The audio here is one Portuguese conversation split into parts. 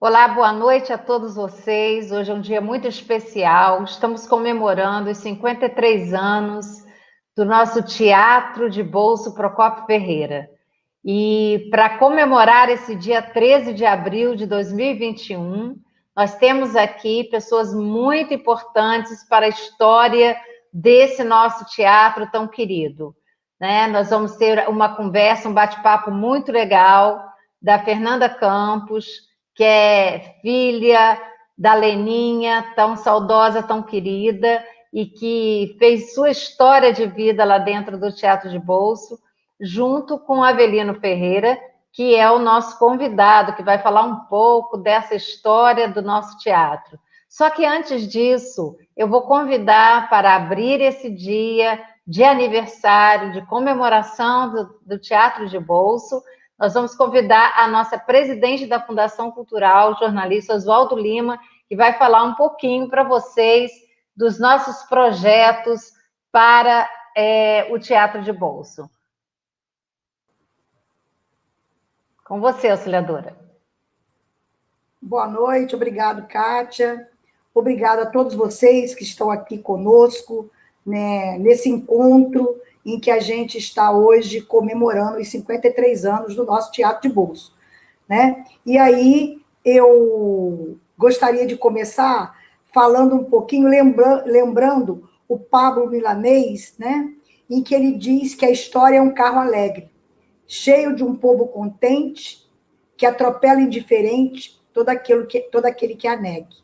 Olá, boa noite a todos vocês. Hoje é um dia muito especial. Estamos comemorando os 53 anos do nosso Teatro de Bolso Procópio Ferreira. E para comemorar esse dia 13 de abril de 2021, nós temos aqui pessoas muito importantes para a história desse nosso teatro tão querido, né? Nós vamos ter uma conversa, um bate-papo muito legal da Fernanda Campos, que é filha da Leninha, tão saudosa, tão querida, e que fez sua história de vida lá dentro do Teatro de Bolso, junto com Avelino Ferreira, que é o nosso convidado, que vai falar um pouco dessa história do nosso teatro. Só que antes disso, eu vou convidar para abrir esse dia de aniversário, de comemoração do Teatro de Bolso, nós vamos convidar a nossa presidente da Fundação Cultural, jornalista Oswaldo Lima, que vai falar um pouquinho para vocês dos nossos projetos para o Teatro de Bolso. Com você, auxiliadora. Boa noite, obrigado, Kátia. Obrigado a todos vocês que estão aqui conosco, né, nesse encontro em que a gente está hoje comemorando os 53 anos do nosso Teatro de Bolso, né? E aí eu gostaria de começar falando um pouquinho, lembrando o Pablo Milanês, né, em que ele diz que a história é um carro alegre, cheio de um povo contente, que atropela indiferente todo aquele que a negue.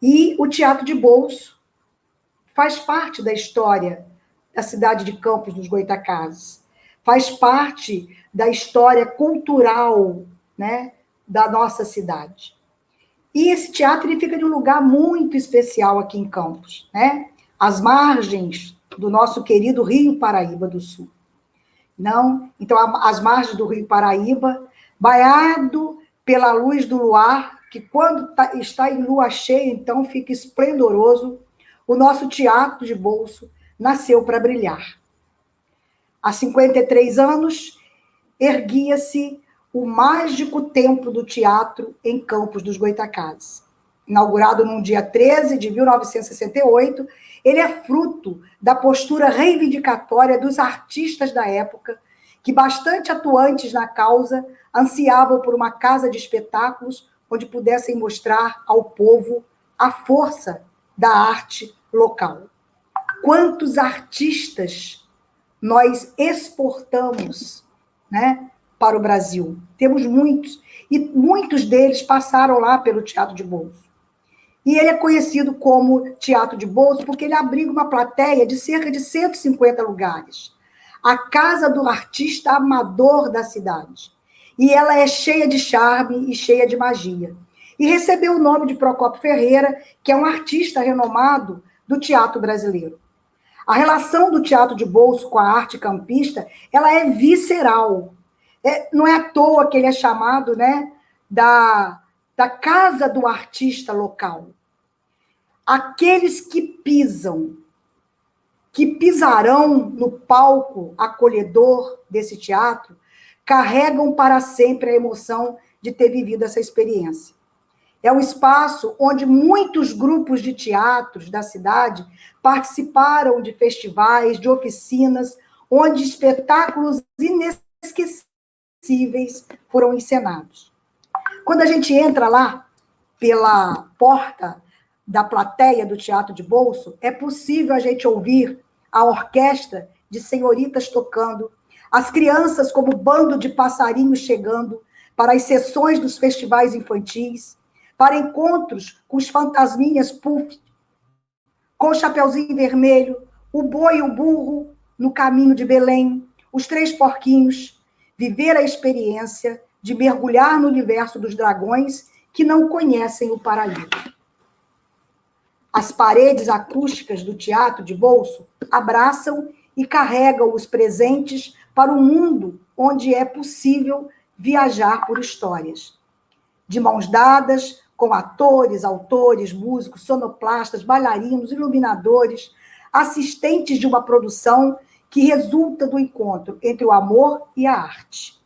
E o Teatro de Bolso faz parte da história da cidade de Campos dos Goytacazes, faz parte da história cultural, né, da nossa cidade. E esse teatro ele fica em um lugar muito especial aqui em Campos, né? Às margens do nosso querido Rio Paraíba do Sul. Não? Então, às margens do Rio Paraíba, banhado pela luz do luar, que quando está em lua cheia, então fica esplendoroso, o nosso Teatro de Bolso nasceu para brilhar. Há 53 anos, erguia-se o mágico templo do teatro em Campos dos Goytacazes. Inaugurado no dia 13 de 1968, ele é fruto da postura reivindicatória dos artistas da época, que, bastante atuantes na causa, ansiavam por uma casa de espetáculos onde pudessem mostrar ao povo a força da arte local. Quantos artistas nós exportamos, né, para o Brasil? Temos muitos, e muitos deles passaram lá pelo Teatro de Bolso. E ele é conhecido como Teatro de Bolso porque ele abriga uma plateia de cerca de 150 lugares. A casa do artista amador da cidade. E ela é cheia de charme e cheia de magia. E recebeu o nome de Procópio Ferreira, que é um artista renomado do teatro brasileiro. A relação do Teatro de Bolso com a arte campista, ela é visceral. Não é à toa que ele é chamado, né, da casa do artista local. Aqueles que pisarão no palco acolhedor desse teatro, carregam para sempre a emoção de ter vivido essa experiência. É um espaço onde muitos grupos de teatros da cidade participaram de festivais, de oficinas, onde espetáculos inesquecíveis foram encenados. Quando a gente entra lá pela porta da plateia do Teatro de Bolso, é possível a gente ouvir a orquestra de senhoritas tocando, as crianças como bando de passarinhos chegando para as sessões dos festivais infantis, para encontros com os fantasminhas puff, com o Chapeuzinho Vermelho, o boi e o burro no caminho de Belém, os três porquinhos, viver a experiência de mergulhar no universo dos dragões que não conhecem o paraíso. As paredes acústicas do Teatro de Bolso abraçam e carregam os presentes para um mundo onde é possível viajar por histórias. De mãos dadas, com atores, autores, músicos, sonoplastas, bailarinos, iluminadores, assistentes de uma produção que resulta do encontro entre o amor e a arte,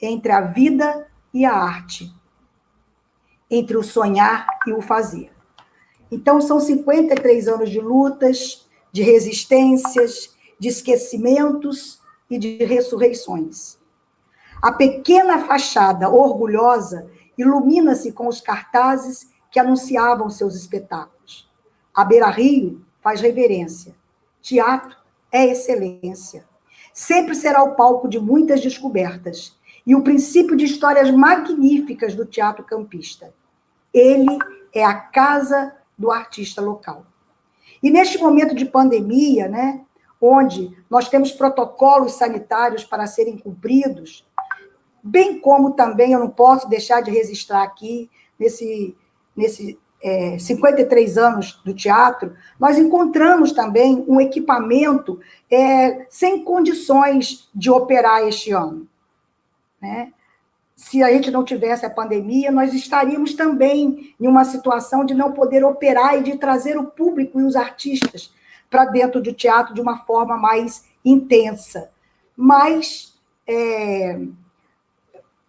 entre a vida e a arte, entre o sonhar e o fazer. Então, são 53 anos de lutas, de resistências, de esquecimentos e de ressurreições. A pequena fachada orgulhosa ilumina-se com os cartazes que anunciavam seus espetáculos. A Beira-Rio faz reverência. Teatro é excelência. Sempre será o palco de muitas descobertas e o princípio de histórias magníficas do teatro campista. Ele é a casa do artista local. E neste momento de pandemia, né, onde nós temos protocolos sanitários para serem cumpridos, bem como também eu não posso deixar de registrar aqui, nesse 53 anos do teatro, nós encontramos também um equipamento sem condições de operar este ano, né? Se a gente não tivesse a pandemia, nós estaríamos também em uma situação de não poder operar e de trazer o público e os artistas para dentro do teatro de uma forma mais intensa. Mas,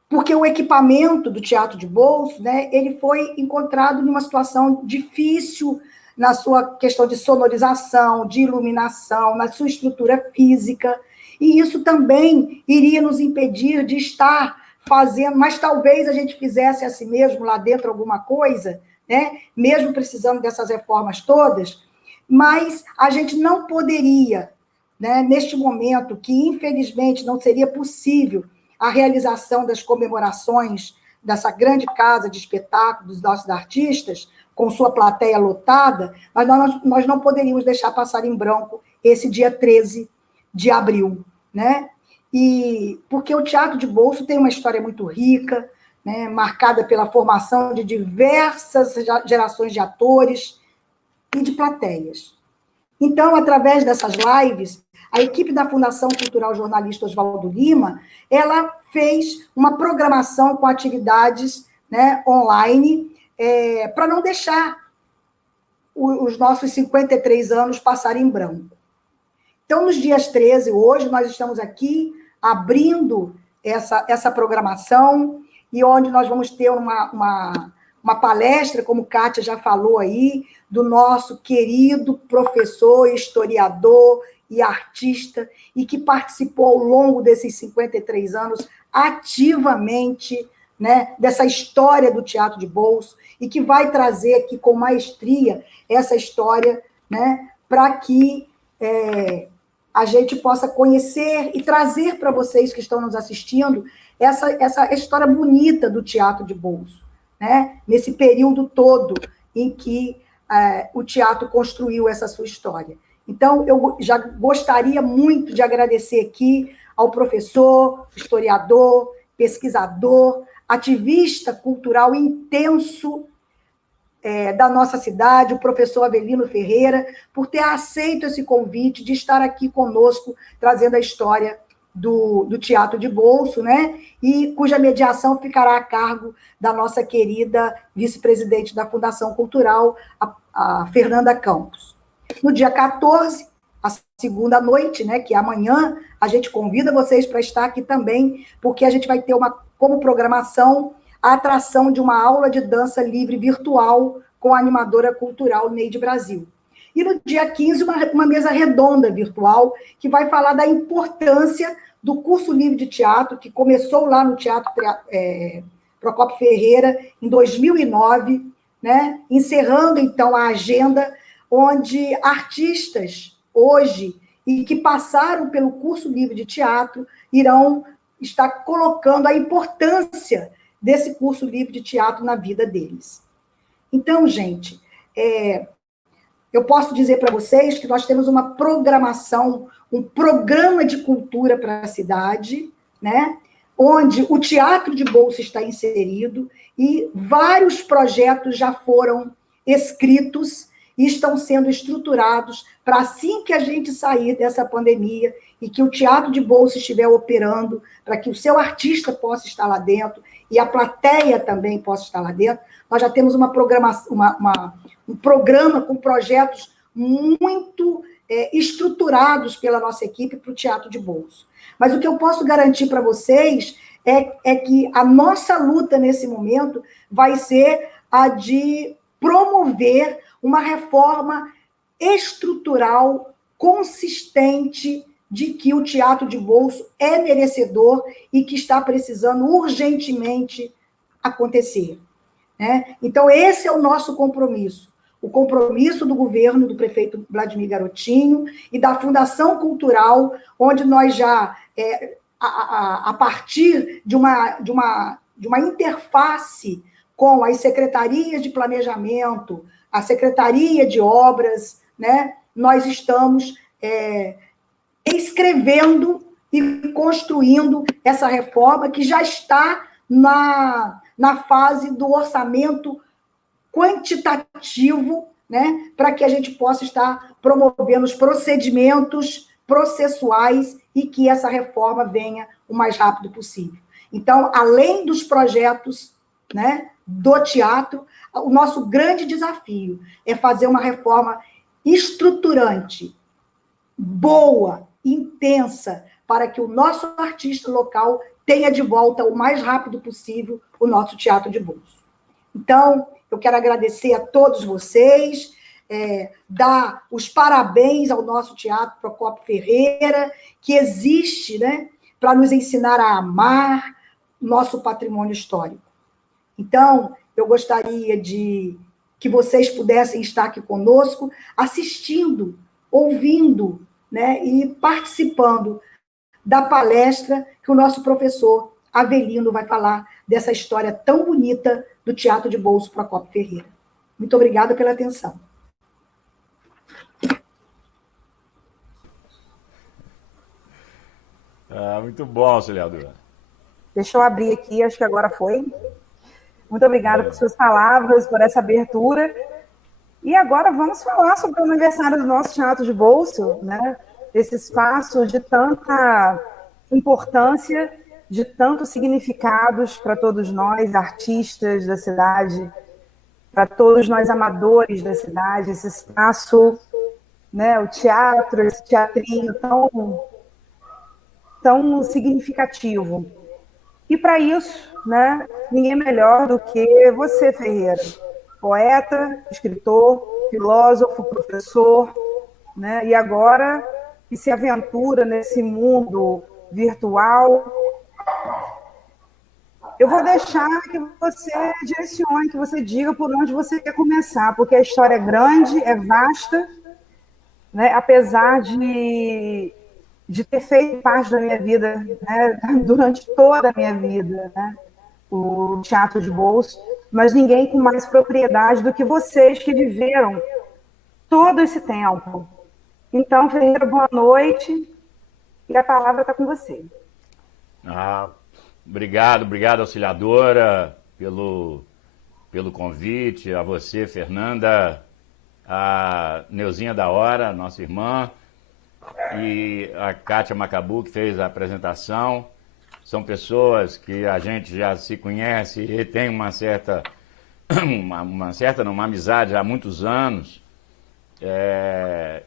porque o equipamento do teatro de bolso, né, ele foi encontrado numa situação difícil na sua questão de sonorização, de iluminação, na sua estrutura física, e isso também iria nos impedir de estar fazendo, mas talvez a gente fizesse assim mesmo lá dentro alguma coisa, né, mesmo precisando dessas reformas todas, mas a gente não poderia, né, neste momento que infelizmente não seria possível a realização das comemorações dessa grande casa de espetáculo dos nossos artistas, com sua plateia lotada, mas nós não poderíamos deixar passar em branco esse dia 13 de abril, né? E porque o teatro de bolso tem uma história muito rica, né, marcada pela formação de diversas gerações de atores e de plateias. Então, através dessas lives, a equipe da Fundação Cultural Jornalista Oswaldo Lima, ela fez uma programação com atividades, né, online, para não deixar os nossos 53 anos passarem em branco. Então, nos dias 13, hoje, nós estamos aqui abrindo essa programação, e onde nós vamos ter uma palestra, como Kátia já falou aí, do nosso querido professor, historiador e artista, e que participou ao longo desses 53 anos ativamente, né, dessa história do teatro de bolso, e que vai trazer aqui com maestria essa história, né, para que a gente possa conhecer e trazer para vocês que estão nos assistindo essa história bonita do teatro de bolso, né? Nesse período todo em que o teatro construiu essa sua história. Então, eu já gostaria muito de agradecer aqui ao professor, historiador, pesquisador, ativista cultural intenso da nossa cidade, o professor Avelino Ferreira, por ter aceito esse convite de estar aqui conosco, trazendo a história do teatro de bolso, né? E cuja mediação ficará a cargo da nossa querida vice-presidente da Fundação Cultural, a Fernanda Campos. No dia 14, a segunda noite, né, que é amanhã, a gente convida vocês para estar aqui também, porque a gente vai ter como programação a atração de uma aula de dança livre virtual com a animadora cultural Neide Brasil. E no dia 15, uma mesa redonda virtual, que vai falar da importância do curso livre de teatro, que começou lá no Teatro Procópio Ferreira, em 2009, né, encerrando, então, a agenda, onde artistas, hoje, e que passaram pelo curso livre de teatro, irão estar colocando a importância desse curso livre de teatro na vida deles. Então, gente, eu posso dizer para vocês que nós temos uma programação, um programa de cultura para a cidade, né, onde o teatro de bolso está inserido e vários projetos já foram escritos e estão sendo estruturados para, assim que a gente sair dessa pandemia e que o teatro de bolso estiver operando, para que o seu artista possa estar lá dentro e a plateia também possa estar lá dentro, nós já temos uma programação, um programa com projetos muito estruturados pela nossa equipe para o teatro de bolso. Mas o que eu posso garantir para vocês é que a nossa luta nesse momento vai ser a de promover uma reforma estrutural consistente de que o teatro de bolso é merecedor e que está precisando urgentemente acontecer, né? Então, esse é o nosso compromisso. O compromisso do governo, do prefeito Vladimir Garotinho e da Fundação Cultural, onde nós já, a partir de uma interface com as secretarias de planejamento, a Secretaria de Obras, né, nós estamos escrevendo e construindo essa reforma que já está na fase do orçamento quantitativo, né, para que a gente possa estar promovendo os procedimentos processuais e que essa reforma venha o mais rápido possível. Então, além dos projetos, né, do teatro, o nosso grande desafio é fazer uma reforma estruturante, boa, intensa, para que o nosso artista local tenha de volta o mais rápido possível o nosso teatro de bolso. Então, eu quero agradecer a todos vocês, dar os parabéns ao nosso Teatro Procópio Ferreira, que existe, né, para nos ensinar a amar nosso patrimônio histórico. Então, eu gostaria de que vocês pudessem estar aqui conosco, assistindo, ouvindo, né, e participando da palestra que o nosso professor Avelino vai falar dessa história tão bonita do Teatro de Bolso Procópio Ferreira. Muito obrigada pela atenção. Muito bom, auxiliadora. Deixa eu abrir aqui, acho que agora foi. Muito obrigada por suas palavras, por essa abertura. E agora vamos falar sobre o aniversário do nosso Teatro de Bolso, né? Esse espaço de tanta importância, de tantos significados para todos nós, artistas da cidade, para todos nós amadores da cidade, esse espaço, né? O teatro, esse teatrinho tão significativo. E para isso, né, ninguém melhor do que você, Ferreira, poeta, escritor, filósofo, professor, né, e agora que se aventura nesse mundo virtual. Eu vou deixar que você direcione, que você diga por onde você quer começar, porque a história é grande, é vasta, né, apesar de ter feito parte da minha vida, né, durante toda a minha vida, né, o teatro de bolso, mas ninguém com mais propriedade do que vocês que viveram todo esse tempo. Então, Ferreira, boa noite, e a palavra está com você. Obrigado, auxiliadora, pelo convite, a você, Fernanda, a Neuzinha da Hora, nossa irmã, e a Kátia Macabu, que fez a apresentação. São pessoas que a gente já se conhece e tem uma amizade há muitos anos.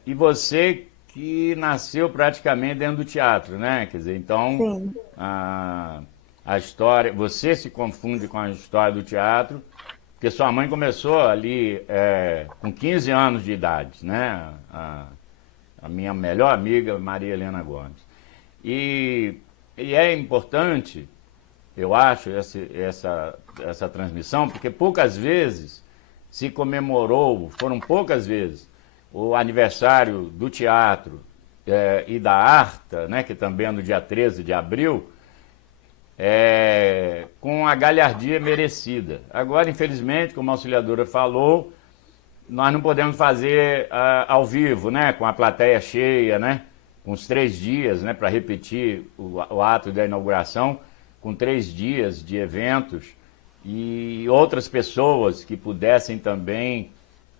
E você que nasceu praticamente dentro do teatro, né? Quer dizer, então, a história, você se confunde com a história do teatro, porque sua mãe começou ali com 15 anos de idade, né? A minha melhor amiga, Maria Helena Gomes. E é importante, eu acho, essa transmissão, porque poucas vezes se comemorou, foram poucas vezes, o aniversário do teatro e da Arta, né, que também é no dia 13 de abril, com a galhardia merecida. Agora, infelizmente, como a auxiliadora falou, nós não podemos fazer ao vivo, né, com a plateia cheia, né, com os 3 dias, né, para repetir o ato da inauguração, com 3 dias de eventos e outras pessoas que pudessem também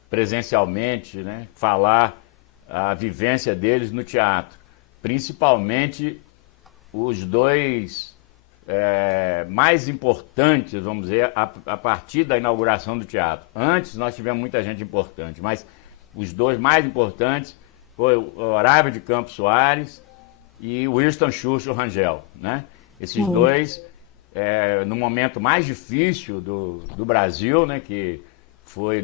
presencialmente, né, falar a vivência deles no teatro. Principalmente os dois mais importantes, vamos dizer, a partir da inauguração do teatro. Antes nós tivemos muita gente importante, mas os dois mais importantes foi o Horácio de Campos Soares e o Winston Churchill Rangel, né? Esses dois no momento mais difícil do Brasil, né, que foi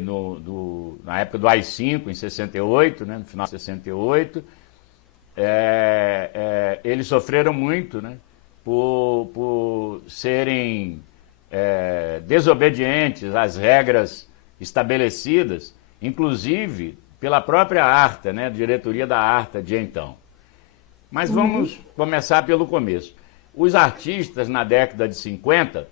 na época do AI-5, em 68, né, no final de 68, eles sofreram muito, né, por serem desobedientes às regras estabelecidas, inclusive pela própria ARTA, né, a diretoria da ARTA de então. Mas vamos começar pelo começo. Os artistas, na década de 50,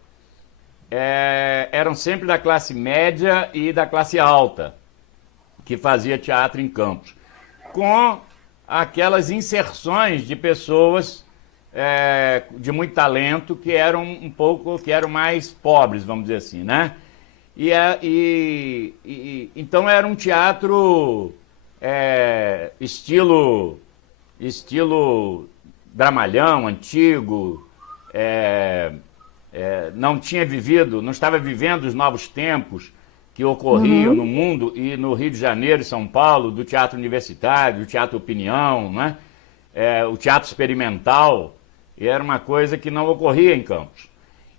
eram sempre da classe média e da classe alta, que fazia teatro em Campos, com aquelas inserções de pessoas de muito talento que eram que eram mais pobres, vamos dizer assim, né? Então era um teatro estilo dramalhão, antigo, não estava vivendo os novos tempos que ocorriam no mundo e no Rio de Janeiro e São Paulo, do teatro universitário, do teatro opinião, né? O teatro experimental, era uma coisa que não ocorria em Campos.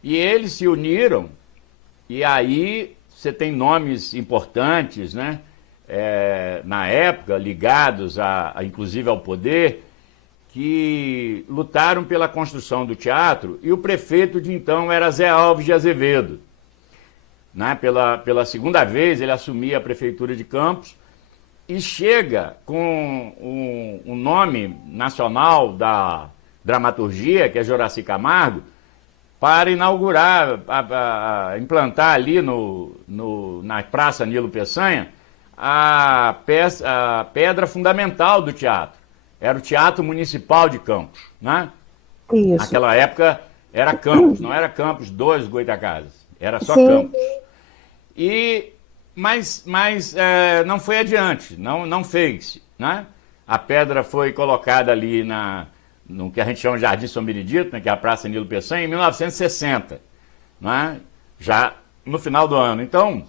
E eles se uniram, e aí você tem nomes importantes, né? Na época, ligados inclusive ao poder, que lutaram pela construção do teatro, e o prefeito de então era Zé Alves de Azevedo. Né? Pela segunda vez ele assumia a prefeitura de Campos e chega com um nome nacional da dramaturgia, que é Joraci Camargo, para inaugurar, implantar ali na Praça Nilo Peçanha a pedra fundamental do teatro. Era o Teatro Municipal de Campos, né? Isso. Naquela época era Campos, não era Campos dos Goitacazes, era só Campos. Mas não foi adiante, não fez, né? A pedra foi colocada ali no que a gente chama de Jardim São Benedito, né, que é a Praça Nilo Peçanha, em 1960, né? Já no final do ano. Então,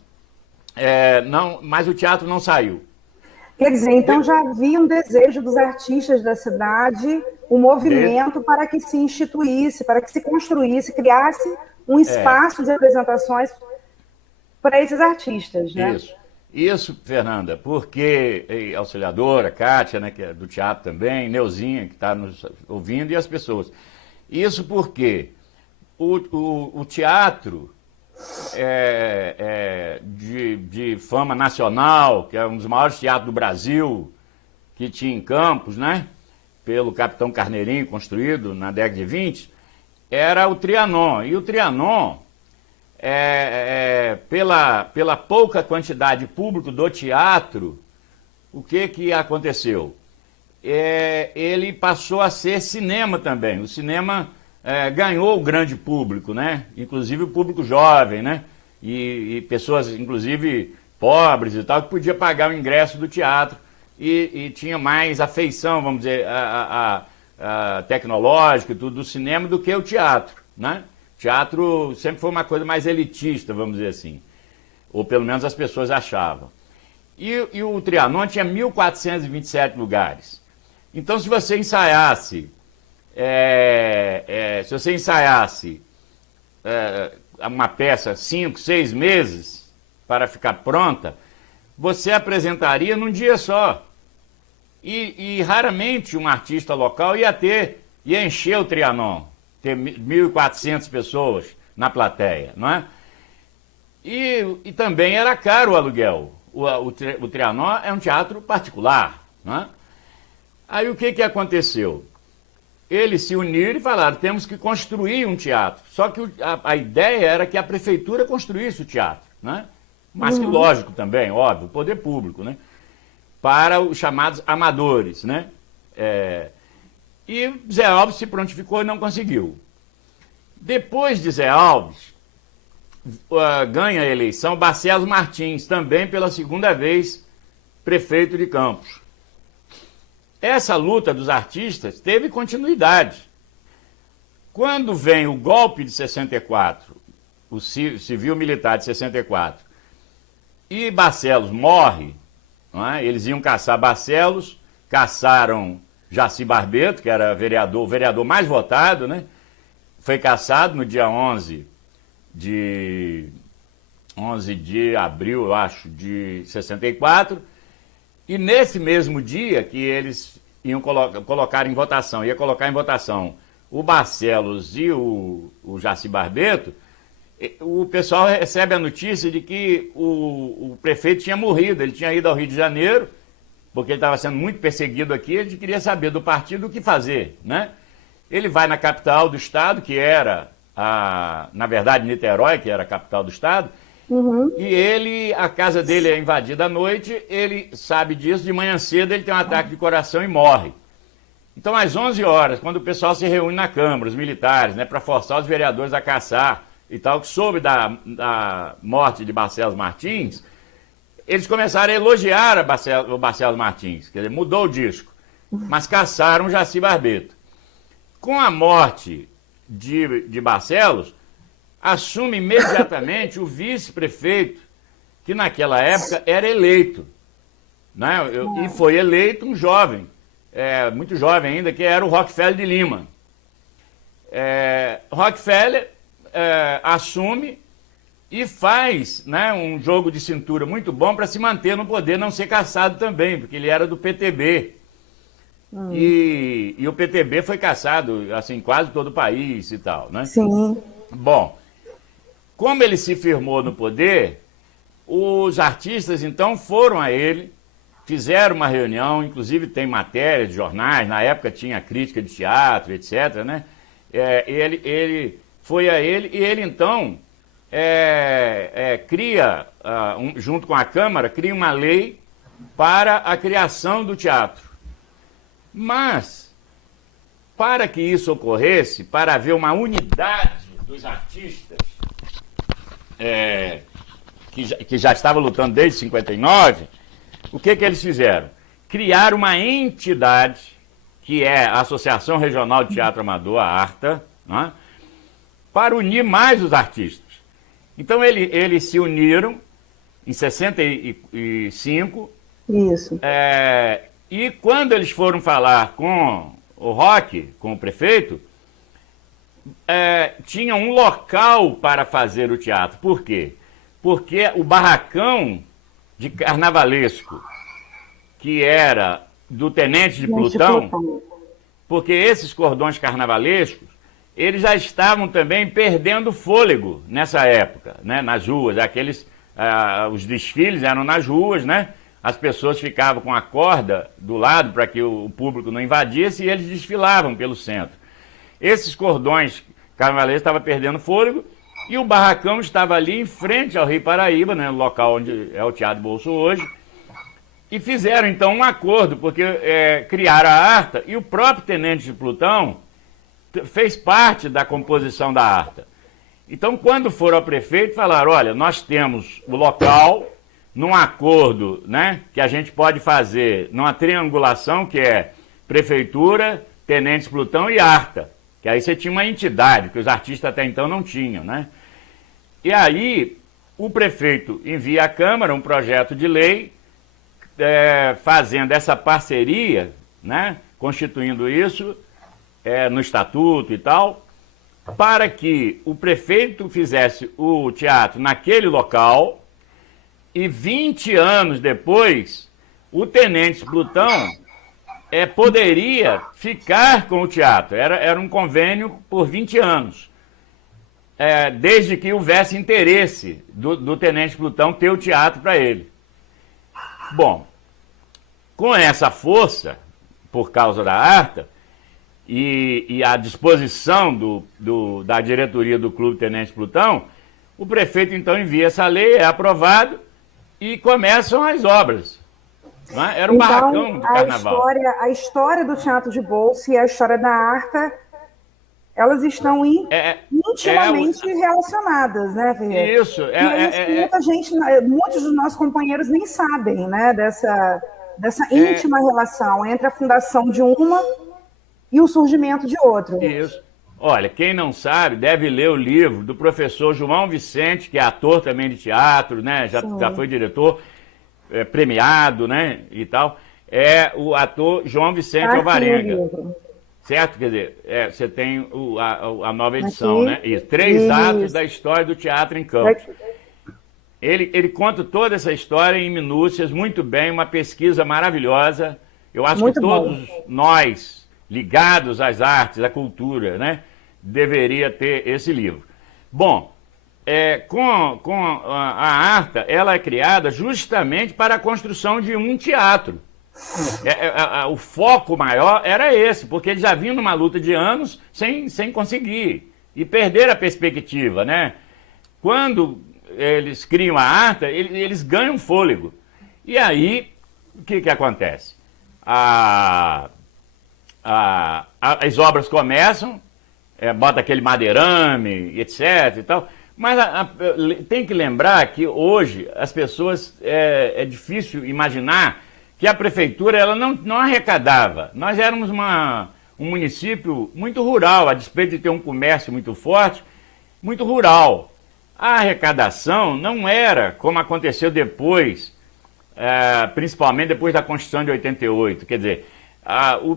mas o teatro não saiu. Quer dizer, então já havia um desejo dos artistas da cidade, um movimento para que se instituísse, para que se construísse, criasse um espaço de apresentações para esses artistas, né? Isso, Fernanda, porque a auxiliadora, Kátia, né, que é do teatro também, Neuzinha, que está nos ouvindo, e as pessoas. Isso porque o teatro de fama nacional, que é um dos maiores teatros do Brasil, que tinha em Campos, né, pelo Capitão Carneirinho, construído na década de 20, era o Trianon. E o Trianon, pela pouca quantidade de público do teatro, o que aconteceu? Ele passou a ser cinema também. O cinema ganhou o grande público, né? Inclusive o público jovem, né? E pessoas, inclusive, pobres e tal, que podia pagar o ingresso do teatro e tinha mais afeição, vamos dizer, a tecnológica e tudo do cinema do que o teatro, né? Teatro sempre foi uma coisa mais elitista, vamos dizer assim. Ou pelo menos as pessoas achavam. E o Trianon tinha 1.427 lugares. Então, se você ensaiasse uma peça 5, 6 meses para ficar pronta, você apresentaria num dia só. E raramente um artista local ia encher o Trianon, ter 1.400 pessoas na plateia, não é? E também era caro o aluguel. O Trianon é um teatro particular, não é? Aí o que aconteceu? Eles se uniram e falaram, temos que construir um teatro. Só que a ideia era que a prefeitura construísse o teatro, né? Mas que lógico também, óbvio, o poder público, né? Para os chamados amadores, né? E Zé Alves se prontificou e não conseguiu. Depois de Zé Alves, ganha a eleição Barcelos Martins, também pela segunda vez prefeito de Campos. Essa luta dos artistas teve continuidade. Quando vem o golpe de 64, o civil-militar de 64, e Barcelos morre, não é? Eles iam caçar Barcelos, caçaram Jaci Barbeto, que era o vereador mais votado, né? foi cassado no dia 11 de abril, eu acho, de 64, e nesse mesmo dia que eles iam colocar em votação, o Barcelos e o Jaci Barbeto, o pessoal recebe a notícia de que o prefeito tinha morrido, ele tinha ido ao Rio de Janeiro, porque ele estava sendo muito perseguido aqui, ele queria saber do partido o que fazer, né? Ele vai na capital do estado, que era, na verdade, Niterói, que era a capital do estado, e a casa dele é invadida à noite, ele sabe disso, de manhã cedo ele tem um ataque de coração e morre. Então, às 11 horas, quando o pessoal se reúne na Câmara, os militares, né, para forçar os vereadores a caçar e tal, que soube da morte de Barcelos Martins, eles começaram a elogiar o Barcelos Martins, quer dizer, mudou o disco, mas caçaram o Jaci Barbeto. Com a morte de Barcelos, assume imediatamente o vice-prefeito, que naquela época era eleito, né? E foi eleito um jovem, muito jovem ainda, que era o Rockefeller de Lima. Rockefeller assume e faz, né, um jogo de cintura muito bom para se manter no poder, não ser caçado também, porque ele era do PTB. E o PTB foi caçado, assim, quase todo o país e tal, né? Sim. Bom, como ele se firmou no poder, os artistas, então, foram a ele, fizeram uma reunião, inclusive tem matéria de jornais, na época tinha crítica de teatro, etc., né? Ele foi a ele, e ele, então, cria, junto com a Câmara, cria uma lei para a criação do teatro. Mas, para que isso ocorresse, para haver uma unidade dos artistas, que já estavam lutando desde 59, o que eles fizeram? Criar uma entidade, que é a Associação Regional de Teatro Amador, a ARTA, né, para unir mais os artistas. Então, eles se uniram em 65. Isso. E quando eles foram falar com o Roque, com o prefeito, tinha um local para fazer o teatro. Por quê? Porque o barracão de carnavalesco, que era do Tenente de Plutão, porque esses cordões carnavalescos, eles já estavam também perdendo fôlego nessa época, né, nas ruas. Os desfiles eram nas ruas, né? As pessoas ficavam com a corda do lado para que o público não invadisse e eles desfilavam pelo centro. Esses cordões carnavalescos estavam perdendo fôlego e o barracão estava ali em frente ao Rio Paraíba, né, no local onde é o Teatro Bolso hoje, e fizeram então um acordo, porque criaram a ARTA e o próprio Tenente de Plutão fez parte da composição da ARTA. Então, quando foram ao prefeito, falaram, olha, nós temos o local, num acordo, né, que a gente pode fazer numa triangulação, que é Prefeitura, Tenentes Plutão e ARTA, que aí você tinha uma entidade, que os artistas até então não tinham, né? E aí, o prefeito envia à Câmara um projeto de lei fazendo essa parceria, né, constituindo isso no estatuto e tal, para que o prefeito fizesse o teatro naquele local. E 20 anos depois, o Tenente Plutão poderia ficar com o teatro. Era um convênio por 20 anos. Desde que houvesse interesse do Tenente Plutão ter o teatro para ele. Bom, com essa força, por causa da ARTA, e a disposição da diretoria do Clube Tenente Plutão, o prefeito então envia essa lei, é aprovado, e começam as obras. Né? Era um barracão de carnaval. A história do Teatro de Bolso e a história da ARTA, elas estão intimamente relacionadas, né, Ferreira? Isso. Muitos dos nossos companheiros nem sabem, né, dessa íntima relação entre a fundação de uma e o surgimento de outra. Isso. Olha, quem não sabe deve ler o livro do professor João Vicente, que é ator também de teatro, né? Já foi diretor, premiado, né? E tal. É o ator João Vicente Alvarenga. certo? Quer dizer, você tem a nova edição, né? Isso, 3 atos da história do teatro em Campos. Ele conta toda essa história em minúcias, muito bem, uma pesquisa maravilhosa. Eu acho que todos nós, ligados às artes, à cultura, né, deveria ter esse livro. Bom, com a Arta, ela é criada justamente para a construção de um teatro. O foco maior era esse, porque eles já vinham numa luta de anos sem conseguir, e perderam a perspectiva, né? Quando eles criam a Arta, eles ganham fôlego. E aí, o que acontece? As obras começam, bota aquele madeirame, etc. e tal, mas tem que lembrar que hoje as pessoas, é difícil imaginar que a prefeitura ela não arrecadava. Nós éramos um município muito rural, a despeito de ter um comércio muito forte, muito rural. A arrecadação não era como aconteceu depois, principalmente depois da Constituição de 88. Quer dizer,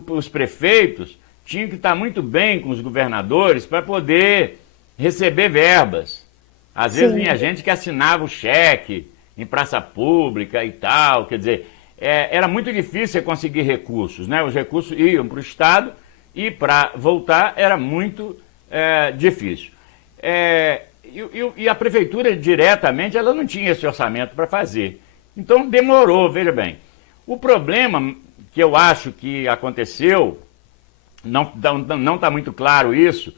os prefeitos tinham que estar muito bem com os governadores para poder receber verbas. Às vezes vinha gente que assinava o cheque em praça pública e tal. Quer dizer, era muito difícil conseguir recursos, né? Os recursos iam para o Estado e para voltar era muito difícil. E a prefeitura diretamente ela não tinha esse orçamento para fazer. Então demorou, veja bem. O problema que eu acho que aconteceu, não está muito claro isso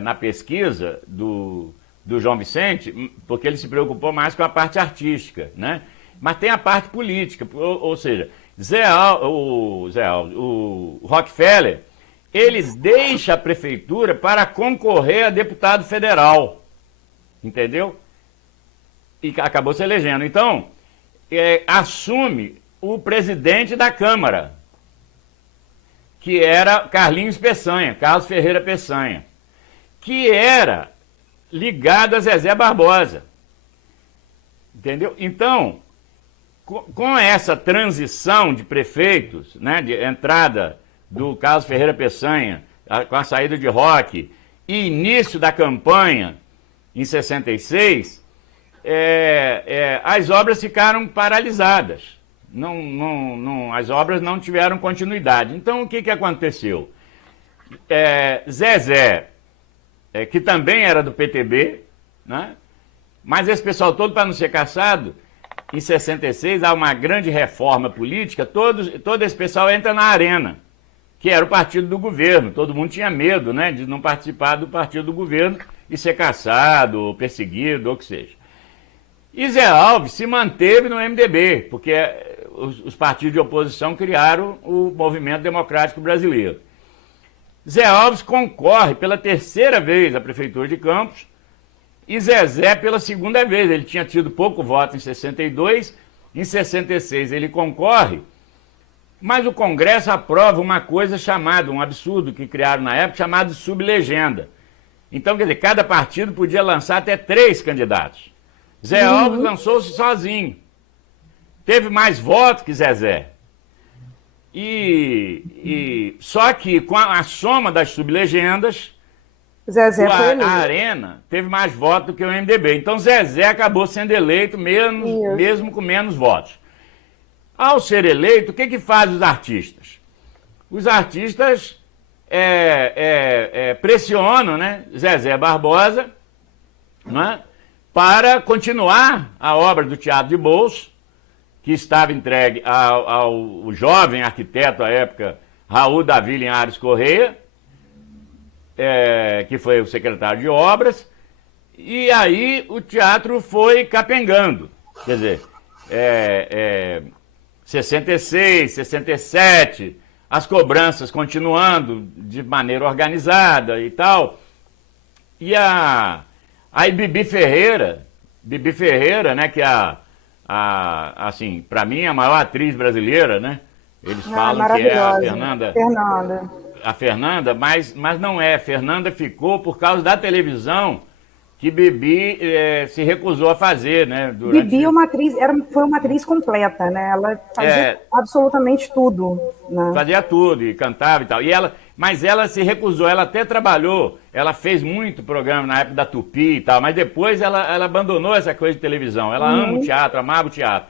na pesquisa do João Vicente, porque ele se preocupou mais com a parte artística, né? Mas tem a parte política, ou seja, o Rockefeller, ele deixa a prefeitura para concorrer a deputado federal, entendeu? E acabou se elegendo. Então, assume o presidente da Câmara, que era Carlos Ferreira Peçanha, que era ligado a Zezé Barbosa, entendeu? Então, com essa transição de prefeitos, né, de entrada do Carlos Ferreira Peçanha, com a saída de Roque, e início da campanha em 66, as obras ficaram paralisadas. As obras não tiveram continuidade. Então, o que aconteceu? Zezé, que também era do PTB, né? Mas esse pessoal todo, para não ser caçado, em 66 há uma grande reforma política, todo esse pessoal entra na Arena, que era o partido do governo. Todo mundo tinha medo, né, de não participar do partido do governo e ser caçado, ou perseguido, ou o que seja. E Zé Alves se manteve no MDB, porque os partidos de oposição criaram o Movimento Democrático Brasileiro. Zé Alves concorre pela 3ª vez à Prefeitura de Campos, e Zezé pela 2ª vez. Ele tinha tido pouco voto em 62, em 66 ele concorre, mas o Congresso aprova uma coisa chamada, um absurdo que criaram na época, chamado sublegenda. Então, quer dizer, cada partido podia lançar até 3 candidatos. Zé Alves lançou-se sozinho. Teve mais votos que Zezé. Só que com a soma das sublegendas, Zezé foi eleito. A Arena teve mais votos do que o MDB. Então Zezé acabou sendo eleito mesmo com menos votos. Ao ser eleito, o que fazem os artistas? Os artistas pressionam, né, Zezé Barbosa, né, para continuar a obra do Teatro de Bolso, que estava entregue ao jovem arquiteto à época, Raul Davi Linhares Correia, que foi o secretário de obras, e aí o teatro foi capengando. Quer dizer, 66, 67, as cobranças continuando de maneira organizada e tal. E aí Bibi Ferreira, né, que assim, para mim, a maior atriz brasileira, né? Eles falam que é a Fernanda, mas não é. Fernanda ficou por causa da televisão que Bibi se recusou a fazer, né? Bibi foi uma atriz completa, né? Ela fazia absolutamente tudo. Né? Fazia tudo, e cantava e tal. E mas ela se recusou, ela até trabalhou, ela fez muito programa na época da Tupi e tal, mas depois ela abandonou essa coisa de televisão, ela ama o teatro, amava o teatro.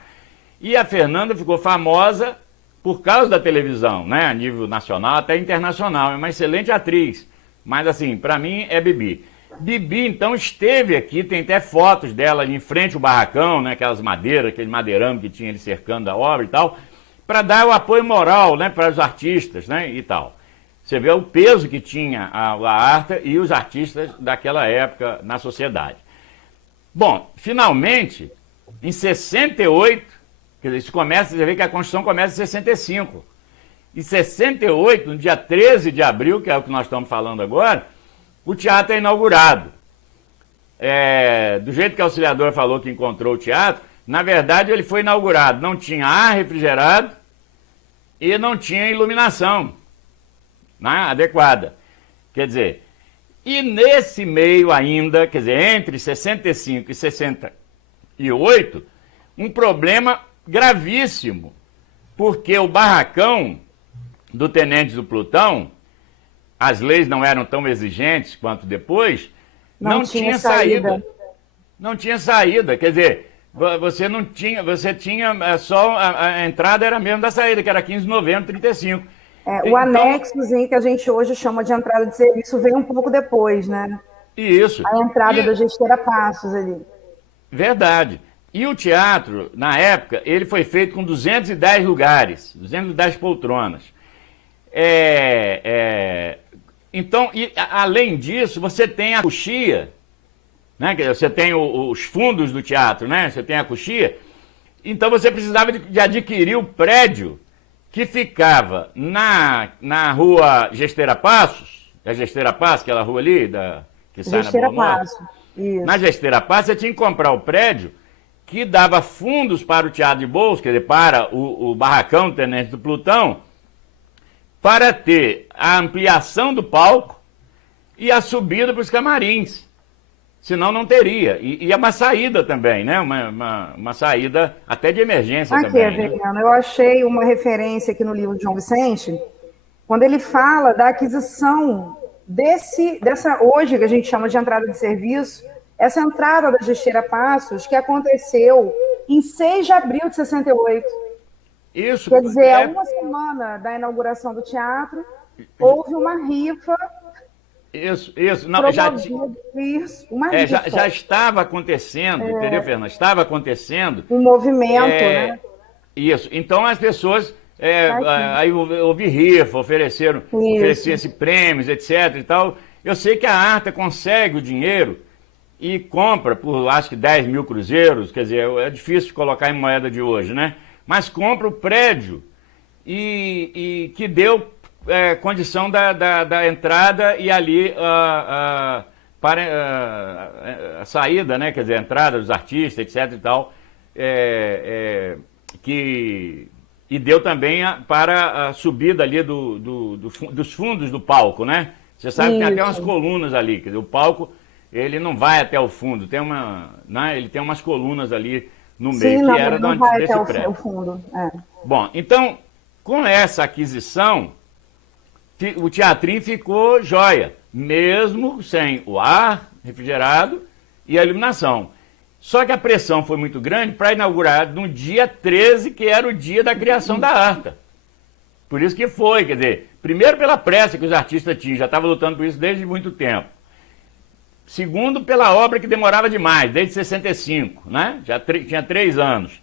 E a Fernanda ficou famosa por causa da televisão, né, a nível nacional, até internacional, é uma excelente atriz, mas assim, para mim é Bibi. Bibi, então, esteve aqui, tem até fotos dela ali em frente ao barracão, né, aquelas madeiras, aquele madeirame que tinha ali cercando a obra e tal, para dar o apoio moral, né, para os artistas, né, e tal. Você vê o peso que tinha a arte e os artistas daquela época na sociedade. Bom, finalmente, em 68, quer dizer, isso começa, você vê que a Constituição começa em 65. Em 68, no dia 13 de abril, que é o que nós estamos falando agora, o teatro é inaugurado. Do jeito que a auxiliadora falou que encontrou o teatro, na verdade ele foi inaugurado, não tinha ar refrigerado e não tinha iluminação, né, adequada. Quer dizer, e nesse meio ainda, quer dizer, entre 65 e 68, um problema gravíssimo, porque o barracão do Tenente do Plutão, as leis não eram tão exigentes quanto depois, não tinha saída. Não tinha saída, quer dizer, você não tinha, você tinha só, a entrada era mesmo da saída, que era 15 de novembro de 35. O então, anexozinho que a gente hoje chama de entrada de serviço veio um pouco depois, né? Isso. A entrada da Gesteira Passos ali. Verdade. E o teatro, na época, ele foi feito com 210 lugares, 210 poltronas. Então, além disso, você tem a coxia, né? Você tem os fundos do teatro, né? Você tem a coxia. Então você precisava de adquirir o prédio que ficava na rua Gesteira Passos, a Gesteira Passos, aquela rua ali, que sai Gesteira na Boa Morte. Passos, isso. Na Gesteira Passos, você tinha que comprar o prédio que dava fundos para o Teatro de Bolso, quer dizer, para o barracão do Tenente do Plutão, para ter a ampliação do palco e a subida para os camarins. Senão não teria. E é uma saída também, né? Uma saída até de emergência aqui, também. Adriana, eu achei uma referência aqui no livro de João Vicente, quando ele fala da aquisição dessa, hoje, que a gente chama de entrada de serviço, essa entrada da Gesteira Passos, que aconteceu em 6 de abril de 68. Isso. Quer dizer, há uma semana da inauguração do teatro, houve uma rifa. Isso. Não, já estava acontecendo, entendeu, Fernanda? Estava acontecendo. Um movimento, né? Isso. Então as pessoas, aí houve rifa, ofereciam prêmios, etc. e tal. Eu sei que a Arta consegue o dinheiro e compra por, acho que 10 mil cruzeiros, quer dizer, é difícil colocar em moeda de hoje, né? Mas compra o prédio e que deu condição da entrada e ali para a saída, né? Quer dizer, a entrada dos artistas, etc. e tal, e deu também para a subida ali dos fundos do palco, né? Você sabe que tem até umas colunas ali, quer dizer, o palco ele não vai até o fundo, né? Ele tem umas colunas ali no meio, que era desse prédio. O fundo. Bom, então, com essa aquisição, o teatrinho ficou jóia, mesmo sem o ar refrigerado e a iluminação. Só que a pressão foi muito grande para inaugurar no dia 13, que era o dia da criação da Arta. Por isso que foi, quer dizer, primeiro pela pressa que os artistas tinham, já estavam lutando por isso desde muito tempo. Segundo, pela obra que demorava demais, desde 65, né? Já tinha 3 anos.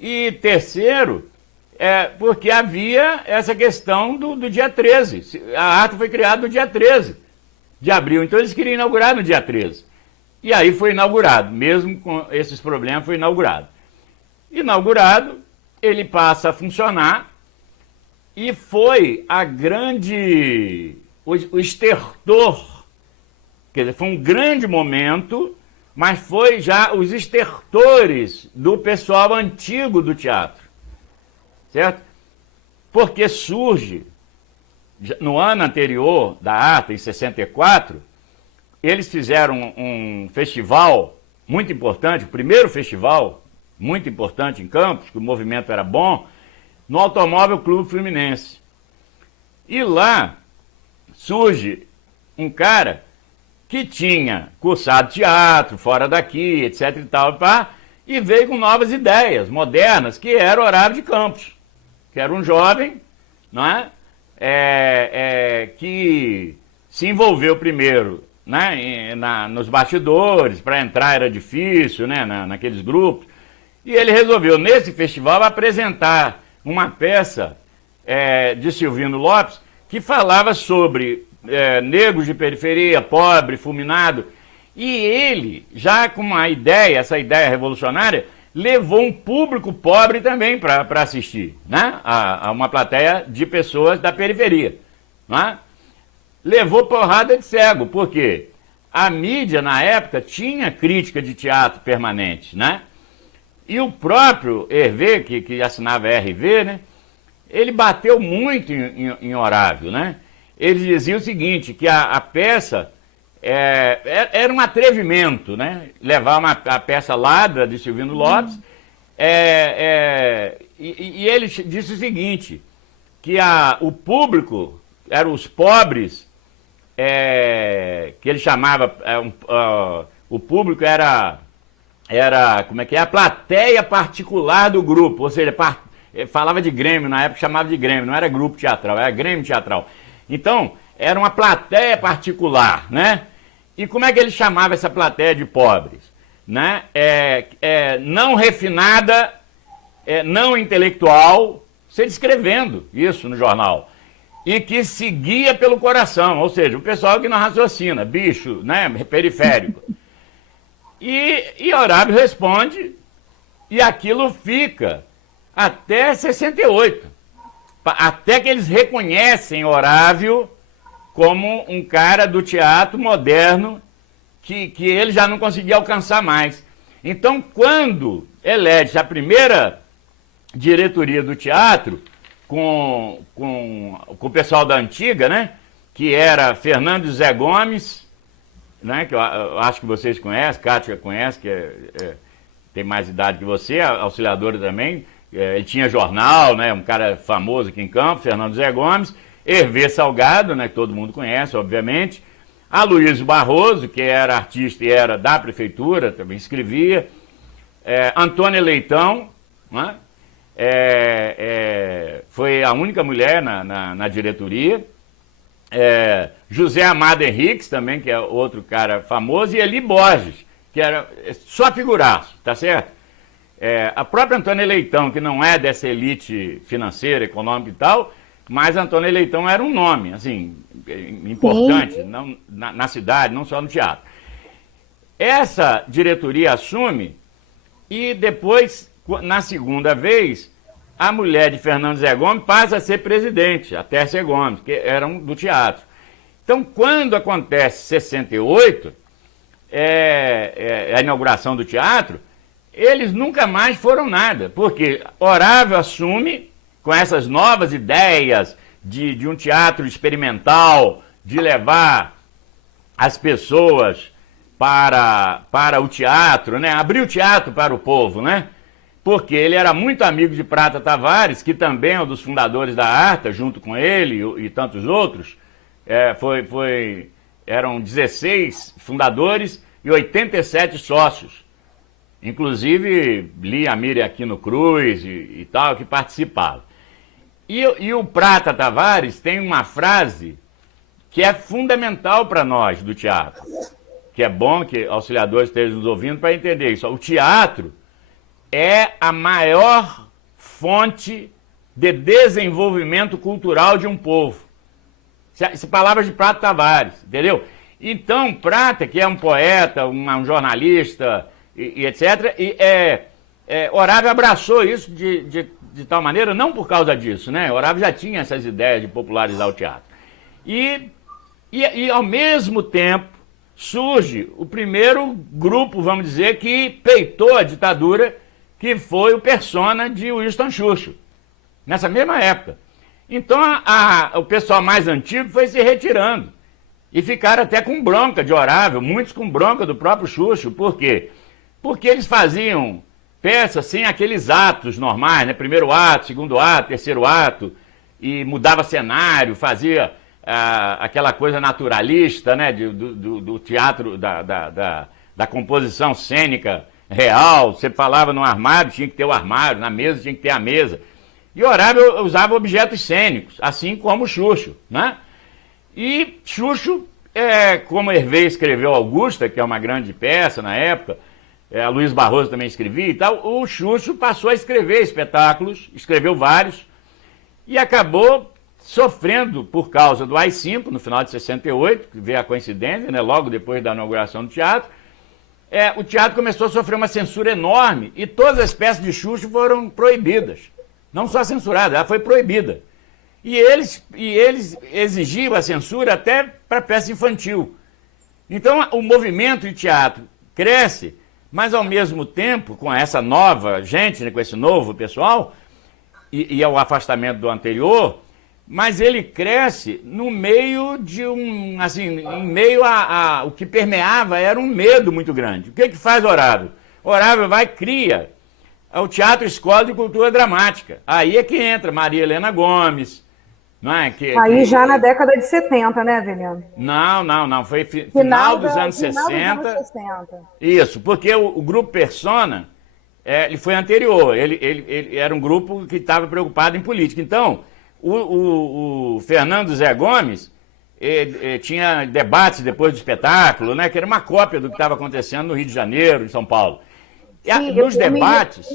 E terceiro, porque havia essa questão do dia 13. A Arta foi criada no dia 13 de abril, então eles queriam inaugurar no dia 13. E aí foi inaugurado, mesmo com esses problemas, foi inaugurado. Inaugurado, ele passa a funcionar e foi o estertor. Quer dizer, foi um grande momento, mas foi já os estertores do pessoal antigo do teatro, certo? Porque surge, no ano anterior da Arta, em 64, eles fizeram um festival muito importante, o primeiro festival muito importante em Campos, que o movimento era bom, no Automóvel Clube Fluminense. E lá surge um cara que tinha cursado teatro, fora daqui, etc. e tal, e veio com novas ideias modernas, que era Horácio de Campos, que era um jovem, não é? Que se envolveu primeiro, né, nos bastidores, para entrar era difícil, né, naqueles grupos, e ele resolveu, nesse festival, apresentar uma peça de Silvino Lopes, que falava sobre negros de periferia, pobre, fulminado, e ele, já com essa ideia revolucionária, levou um público pobre também para assistir, né? A uma plateia de pessoas da periferia. Né? Levou porrada de cego, porque a mídia, na época, tinha crítica de teatro permanente. Né? E o próprio Hervé, que assinava RV, né? Ele bateu muito em Horácio. Né? Ele dizia o seguinte, que a peça era um atrevimento, né? Levar a peça Ladra, de Silvino Lopes, e ele disse o seguinte, que o público eram os pobres, que ele chamava, o público era, como é que é? A plateia particular do grupo, ou seja, falava de Grêmio, na época chamava de Grêmio, não era grupo teatral, era Grêmio teatral. Então, era uma plateia particular, né? E como é que ele chamava essa plateia de pobres? Né? Não refinada, não intelectual, você descrevendo isso no jornal. E que seguia pelo coração, ou seja, o pessoal que não raciocina, bicho, né? Periférico. E Horácio responde, e aquilo fica até 68. Até que eles reconhecem Horácio como um cara do teatro moderno que ele já não conseguia alcançar mais. Então, quando elege a primeira diretoria do teatro, com o pessoal da antiga, né, que era Fernando Zé Gomes, né, que eu acho que vocês conhecem, Kátia conhece, que tem mais idade que você, a auxiliadora também, ele tinha jornal, né, um cara famoso aqui em Campos, Fernando Zé Gomes, Hervé Salgado, né, que todo mundo conhece, obviamente, Aloysio Barroso, que era artista e era da prefeitura, também escrevia, Antônia Leitão, né, foi a única mulher na diretoria, José Amado Henriques, também, que é outro cara famoso, e Eli Borges, que era só figuraço, tá certo? A própria Antônia Leitão, que não é dessa elite financeira, econômica e tal, mas Antônia Leitão era um nome, assim, importante não, na cidade, não só no teatro. Essa diretoria assume e depois, na segunda vez, a mulher de Fernando Zé Gomes passa a ser presidente, a Tércia Gomes, que eram do teatro. Então, quando acontece 68, a inauguração do teatro, eles nunca mais foram nada, porque Horácio assume com essas novas ideias de um teatro experimental, de levar as pessoas para o teatro, né? Abrir o teatro para o povo, né? Porque ele era muito amigo de Prata Tavares, que também é um dos fundadores da Arta, junto com ele e tantos outros. Eram 16 fundadores e 87 sócios. Inclusive, li a Miriam Aquino Cruz e tal, que participavam. E o Prata Tavares tem uma frase que é fundamental para nós do teatro, que é bom que auxiliadores estejam nos ouvindo para entender isso. O teatro é a maior fonte de desenvolvimento cultural de um povo. Essa palavra de Prata Tavares, entendeu? Então, Prata, que é um poeta, um jornalista, e etc., Horácio abraçou isso de tal maneira, não por causa disso, né? Horácio já tinha essas ideias de popularizar o teatro. E ao mesmo tempo, surge o primeiro grupo, vamos dizer, que peitou a ditadura, que foi o Persona de Winston Churchill, nessa mesma época. Então, o pessoal mais antigo foi se retirando. E ficaram até com bronca de Horácio, muitos com bronca do próprio Churchill. Por quê? Porque eles faziam peças sem aqueles atos normais, né? Primeiro ato, segundo ato, terceiro ato, e mudava cenário, fazia aquela coisa naturalista, né, do teatro, da composição cênica real. Você falava no armário, tinha que ter o armário, na mesa tinha que ter a mesa. E Horácio usava objetos cênicos, assim como o Xuxo, né? E Xuxo, como Hervé escreveu Augusta, que é uma grande peça na época, a Luiz Barroso também escrevia e tal, o Xuxo passou a escrever espetáculos, escreveu vários, e acabou sofrendo por causa do AI-5, no final de 68, que veio a coincidência, né, logo depois da inauguração do teatro. O teatro começou a sofrer uma censura enorme e todas as peças de Xuxo foram proibidas. Não só censurada, ela foi proibida. E eles exigiam a censura até para peça infantil. Então o movimento de teatro cresce, mas ao mesmo tempo, com essa nova gente, né, com esse novo pessoal, e é o afastamento do anterior, mas ele cresce no meio de assim, em meio o que permeava era um medo muito grande. O que faz Horácio? Horácio vai e cria o Teatro Escola de Cultura Dramática. Aí é que entra Maria Helena Gomes, não é? Aí já na década de 70, né, Veneno? Não, foi final dos anos 60. Isso, porque o grupo Persona, ele foi anterior, ele era um grupo que estava preocupado em política. Então, o Fernando Zé Gomes tinha debates depois do espetáculo, né, que era uma cópia do que estava acontecendo no Rio de Janeiro, em São Paulo. Sim, nos debates...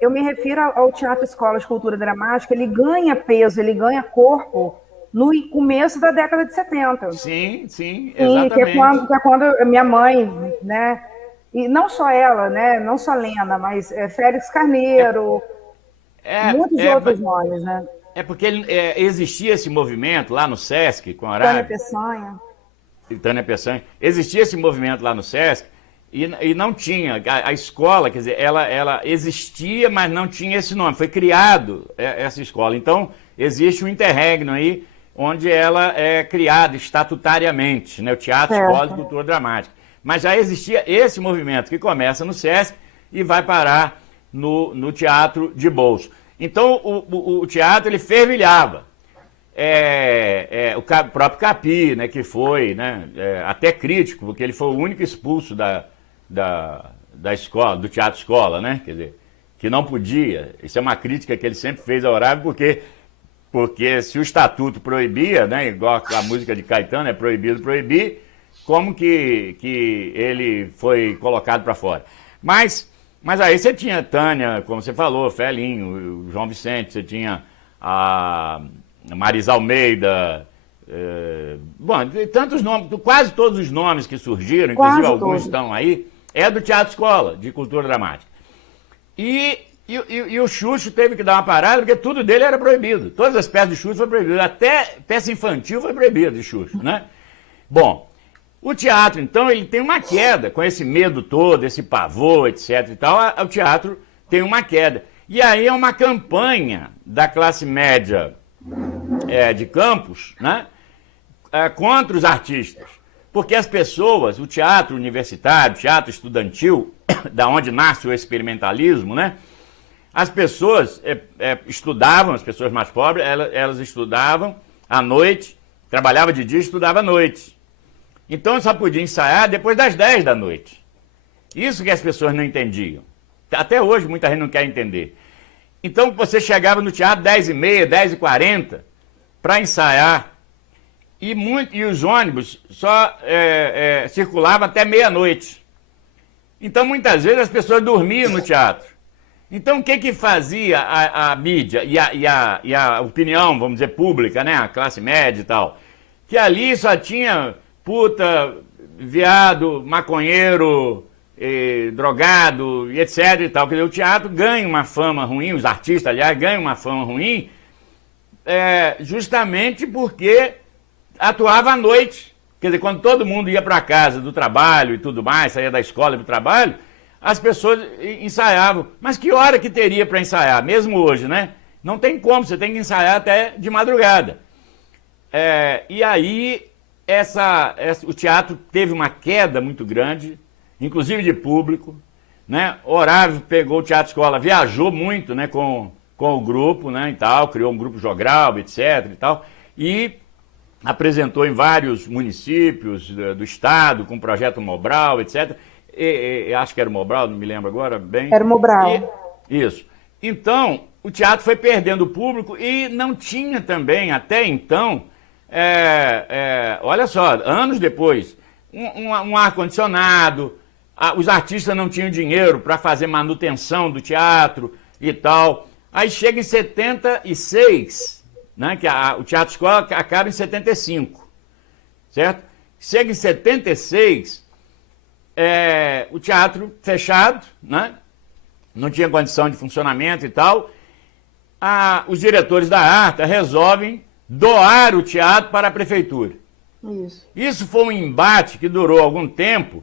Eu me refiro ao Teatro Escola de Cultura Dramática, ele ganha peso, ele ganha corpo no começo da década de 70. Sim, exatamente. Que é quando minha mãe, né, e não só ela, né, não só Lena, mas Félix Carneiro, muitos outros nomes, né? Porque existia esse movimento lá no Sesc, com a Tânia Peçanha. Existia esse movimento lá no Sesc e não tinha. A escola, quer dizer, ela existia, mas não tinha esse nome. Foi criado essa escola. Então, existe um interregno aí, onde ela é criada estatutariamente, né, o Teatro Escola de Cultura Dramática. Mas já existia esse movimento que começa no Sesc e vai parar no Teatro de Bolso. Então, o teatro, ele fervilhava. O próprio Capi, né, que foi, né, até crítico, porque ele foi o único expulso da escola, do Teatro Escola, né, quer dizer, que não podia. Isso é uma crítica que ele sempre fez ao Horácio, porque se o estatuto proibia, né, igual a música de Caetano, é proibido proibir, como que ele foi colocado para fora. Mas aí você tinha Tânia, como você falou, Felinho, o João Vicente, você tinha a Marisa Almeida, tantos nomes, quase todos os nomes que surgiram, inclusive alguns estão aí, do Teatro Escola, de Cultura Dramática. E o Xuxo teve que dar uma parada, porque tudo dele era proibido. Todas as peças de Xuxo foram proibidas, até peça infantil foi proibida de Xuxo, né? Bom, o teatro, então, ele tem uma queda, com esse medo todo, esse pavor, etc e tal, o teatro tem uma queda. E aí é uma campanha da classe média de Campos, né, contra os artistas. Porque as pessoas, o teatro universitário, o teatro estudantil, da onde nasce o experimentalismo, né, as pessoas estudavam, as pessoas mais pobres, elas estudavam à noite, trabalhavam de dia e estudavam à noite. Então só podia ensaiar depois das 10 da noite. Isso que as pessoas não entendiam. Até hoje muita gente não quer entender. Então você chegava no teatro 10h30, 10h40 para ensaiar. E os ônibus só circulavam até meia-noite. Então muitas vezes as pessoas dormiam no teatro. Então o que fazia a mídia e a opinião, vamos dizer, pública, né? A classe média e tal? Que ali só tinha puta, viado, maconheiro, drogado, e etc e tal. Quer dizer, o teatro ganha uma fama ruim, os artistas, aliás, ganham uma fama ruim, justamente porque atuava à noite. Quer dizer, quando todo mundo ia para casa do trabalho e tudo mais, saía da escola para o trabalho, as pessoas ensaiavam. Mas que hora que teria para ensaiar? Mesmo hoje, né? Não tem como, você tem que ensaiar até de madrugada. E aí o teatro teve uma queda muito grande, inclusive de público, né? Horácio pegou o Teatro Escola, viajou muito, né, com o grupo, né, e tal, criou um grupo jogral, etc. e tal, e apresentou em vários municípios do estado, com o projeto Mobral, etc. Acho que era o Mobral, não me lembro agora bem. Era o Mobral. Isso. Então, o teatro foi perdendo público e não tinha também, até então, olha só, anos depois, um ar-condicionado, os artistas não tinham dinheiro para fazer manutenção do teatro e tal. Aí chega em 76, né, que o Teatro Escola acaba em 75, certo? Chega em 76, o teatro fechado, né? Não tinha condição de funcionamento e tal. Os diretores da ARTA resolvem doar o teatro para a prefeitura. Isso foi um embate que durou algum tempo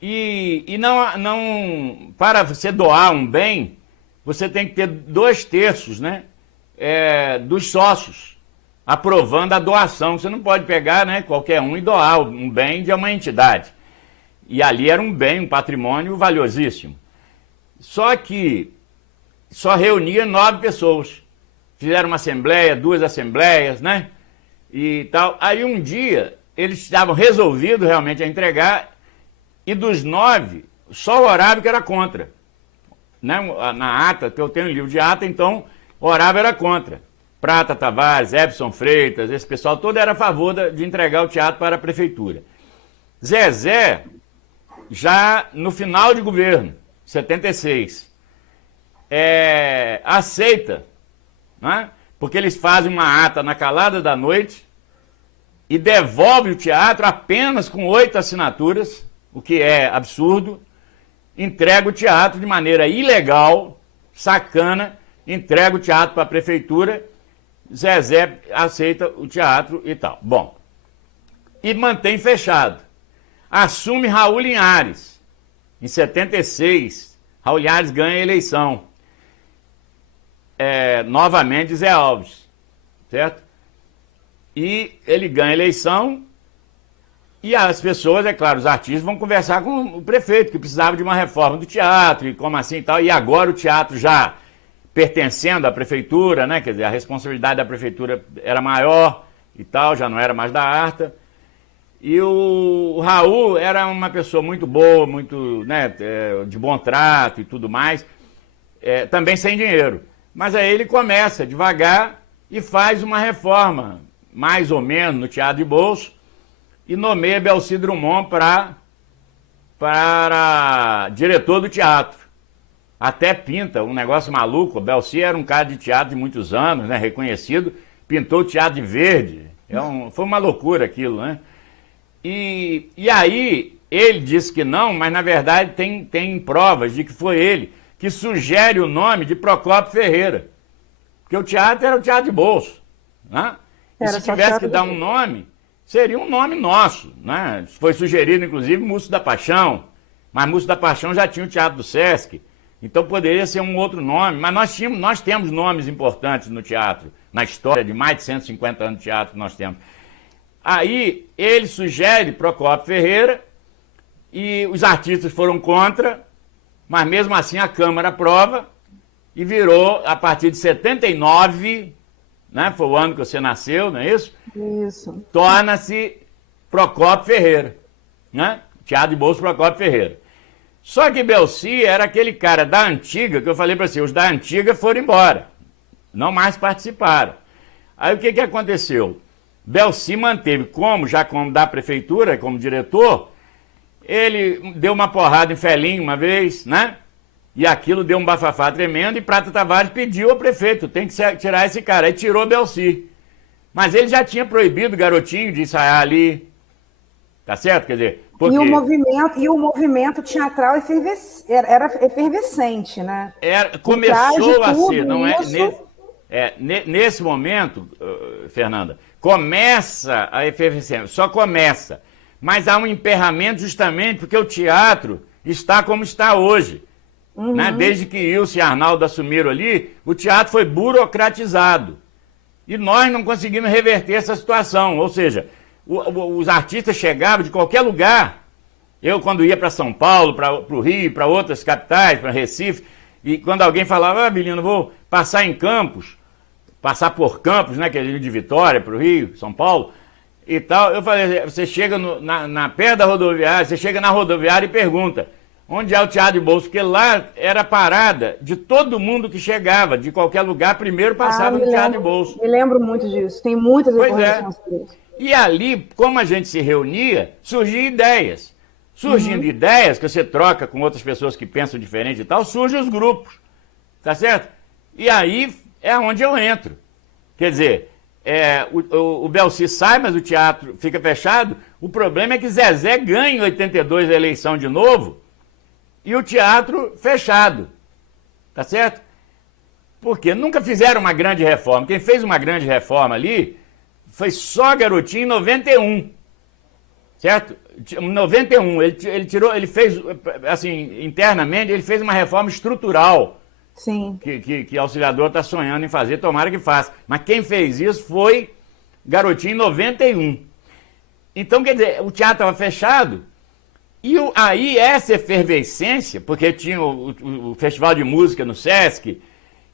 e não para você doar um bem, você tem que ter 2/3, né, dos sócios aprovando a doação. Você não pode pegar, né, qualquer um e doar um bem de uma entidade. E ali era um bem, um patrimônio valiosíssimo. Só que só reunia 9 pessoas. Fizeram uma assembleia, 2 assembleias, né? E tal. Aí um dia eles estavam resolvidos realmente a entregar, e dos 9, só o Horácio que era contra. Né? Na ata, que eu tenho um livro de ata, então o Horácio era contra. Prata Tavares, Epson Freitas, esse pessoal todo era a favor de entregar o teatro para a prefeitura. Zezé, já no final de governo, 76, aceita, né? Porque eles fazem uma ata na calada da noite e devolve o teatro apenas com 8 assinaturas, o que é absurdo, entrega o teatro de maneira ilegal, sacana, entrega o teatro para a prefeitura, Zezé aceita o teatro e tal. Bom, e mantém fechado. Assume Raul Linhares. Em 76, Raul Linhares ganha a eleição. Novamente Zé Alves, certo? E ele ganha a eleição e as pessoas, é claro, os artistas vão conversar com o prefeito, que precisava de uma reforma do teatro, e como assim e tal. E agora o teatro já pertencendo à prefeitura, né? Quer dizer, a responsabilidade da prefeitura era maior e tal, já não era mais da ARTA. E o Raul era uma pessoa muito boa, muito, né, de bom trato e tudo mais, também sem dinheiro. Mas aí ele começa devagar e faz uma reforma, mais ou menos, no Teatro de Bolso, e nomeia Belci Drummond para diretor do teatro. Até pinta um negócio maluco. O Belci era um cara de teatro de muitos anos, né, reconhecido, pintou o teatro de verde. Foi uma loucura aquilo, né? E aí ele disse que não, mas na verdade tem provas de que foi ele que sugere o nome de Procópio Ferreira. Porque o teatro era o Teatro de Bolso, né? E se tivesse que dar um nome, seria um nome nosso, né? Foi sugerido, inclusive, Múcio da Paixão, mas Múcio da Paixão já tinha o Teatro do Sesc, então poderia ser um outro nome. Mas nós temos nomes importantes no teatro, na história de mais de 150 anos de teatro que nós temos. Aí ele sugere Procópio Ferreira e os artistas foram contra, mas mesmo assim a Câmara aprova e virou, a partir de 79, né, foi o ano que você nasceu, não é isso? Isso. Torna-se Procópio Ferreira, né? Teatro de Bolso Procópio Ferreira. Só que Belci era aquele cara da antiga, que eu falei para você, os da antiga foram embora, não mais participaram. Aí o que aconteceu? Belci manteve como da prefeitura, como diretor, ele deu uma porrada em Felinho uma vez, né? E aquilo deu um bafafá tremendo, e Prata Tavares pediu ao prefeito, tem que tirar esse cara. Aí tirou Belci. Mas ele já tinha proibido o garotinho de ensaiar ali. Tá certo? Quer dizer, porque... E o movimento teatral era efervescente, né? Começou a ser, não é? Nesse momento, Fernanda, começa a efervescência, só começa. Mas há um emperramento justamente porque o teatro está como está hoje. Uhum. Né? Desde que Ilse e Arnaldo assumiram ali, o teatro foi burocratizado. E nós não conseguimos reverter essa situação. Ou seja, os artistas chegavam de qualquer lugar. Eu, quando ia para São Paulo, para o Rio, para outras capitais, para Recife, e quando alguém falava, Belino, vou passar em Campos, passar por Campos, né, que é de Vitória, para o Rio, São Paulo, e tal. Eu falei, você chega perto da rodoviária, você chega na rodoviária e pergunta, onde é o Teatro de Bolso? Porque lá era a parada de todo mundo que chegava, de qualquer lugar, primeiro passava no Teatro de Bolso. Me lembro muito disso, tem muitas informações sobre isso. E ali, como a gente se reunia, surgiam ideias. Surgindo ideias, que você troca com outras pessoas que pensam diferente e tal, surgem os grupos, tá certo? E aí é onde eu entro. Quer dizer, o Belci sai, mas o teatro fica fechado. O problema é que Zezé ganha em 82 a eleição de novo e o teatro fechado, tá certo? Porque nunca fizeram uma grande reforma. Quem fez uma grande reforma ali foi só Garotinho em 91, certo? Em 91, ele fez, assim, internamente, ele fez uma reforma estrutural. Sim. Que o Auxiliador está sonhando em fazer, tomara que faça. Mas quem fez isso foi Garotinho em 91. Então, quer dizer, o teatro estava fechado, e aí essa efervescência, porque tinha o Festival de Música no Sesc,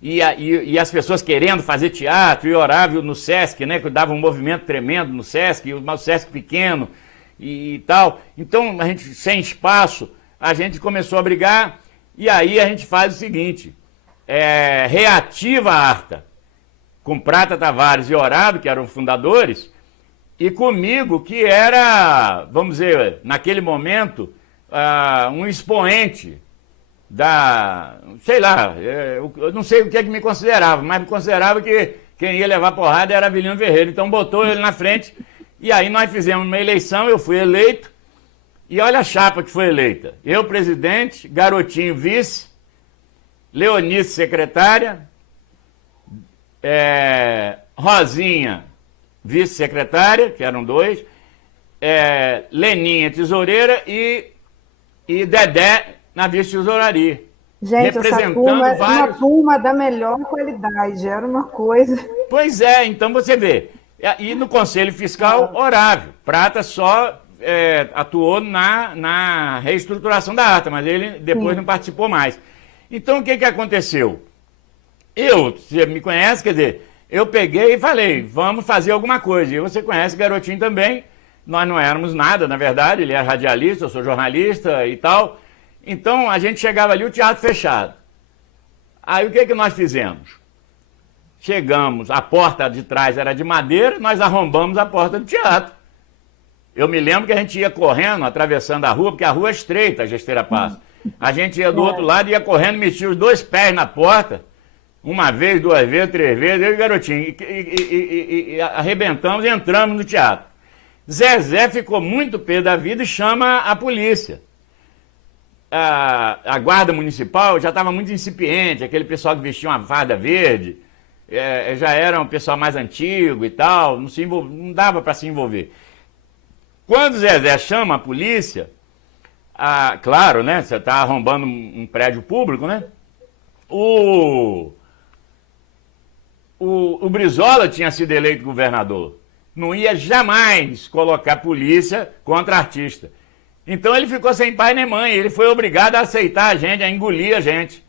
e as pessoas querendo fazer teatro, e oravam no Sesc, né, que dava um movimento tremendo no Sesc, o Sesc pequeno e tal. Então, a gente, sem espaço, a gente começou a brigar, e aí a gente faz o seguinte, reativa a Arta, com Prata Tavares e Horado, que eram fundadores, e comigo, que era, vamos dizer, naquele momento, um expoente sei lá, eu não sei o que é que me considerava, mas me considerava que quem ia levar porrada era Avelino Ferreira, então botou ele na frente, e aí nós fizemos uma eleição, eu fui eleito, e olha a chapa que foi eleita, eu presidente, Garotinho vice, Leonice secretária, Rosinha vice-secretária, que eram dois, Leninha tesoureira e Dedé na vice-tesouraria. Gente, essa turma é uma turma da melhor qualidade, era uma coisa... Pois é, então você vê. E no Conselho Fiscal, Horávio. Prata só atuou na reestruturação da ata, mas ele depois não participou mais. Então, o que aconteceu? Você me conhece, quer dizer, eu peguei e falei, vamos fazer alguma coisa. E você conhece Garotinho também, nós não éramos nada, na verdade, ele é radialista, eu sou jornalista e tal. Então, a gente chegava ali, o teatro fechado. Aí, o que nós fizemos? Chegamos, a porta de trás era de madeira, nós arrombamos a porta do teatro. Eu me lembro que a gente ia correndo, atravessando a rua, porque a rua é estreita, a Gesteira Passo. A gente ia do outro lado, ia correndo, metia os dois pés na porta, uma vez, duas vezes, três vezes, eu e Garotinho, e arrebentamos e entramos no teatro. Zezé ficou muito pé da vida e chama a polícia. A guarda municipal já estava muito incipiente, aquele pessoal que vestia uma farda verde, já era um pessoal mais antigo e tal, não dava para se envolver. Quando Zezé chama a polícia, claro, né, você está arrombando um prédio público, né, o Brizola tinha sido eleito governador, não ia jamais colocar polícia contra artista. Então ele ficou sem pai nem mãe, ele foi obrigado a aceitar a gente, a engolir a gente.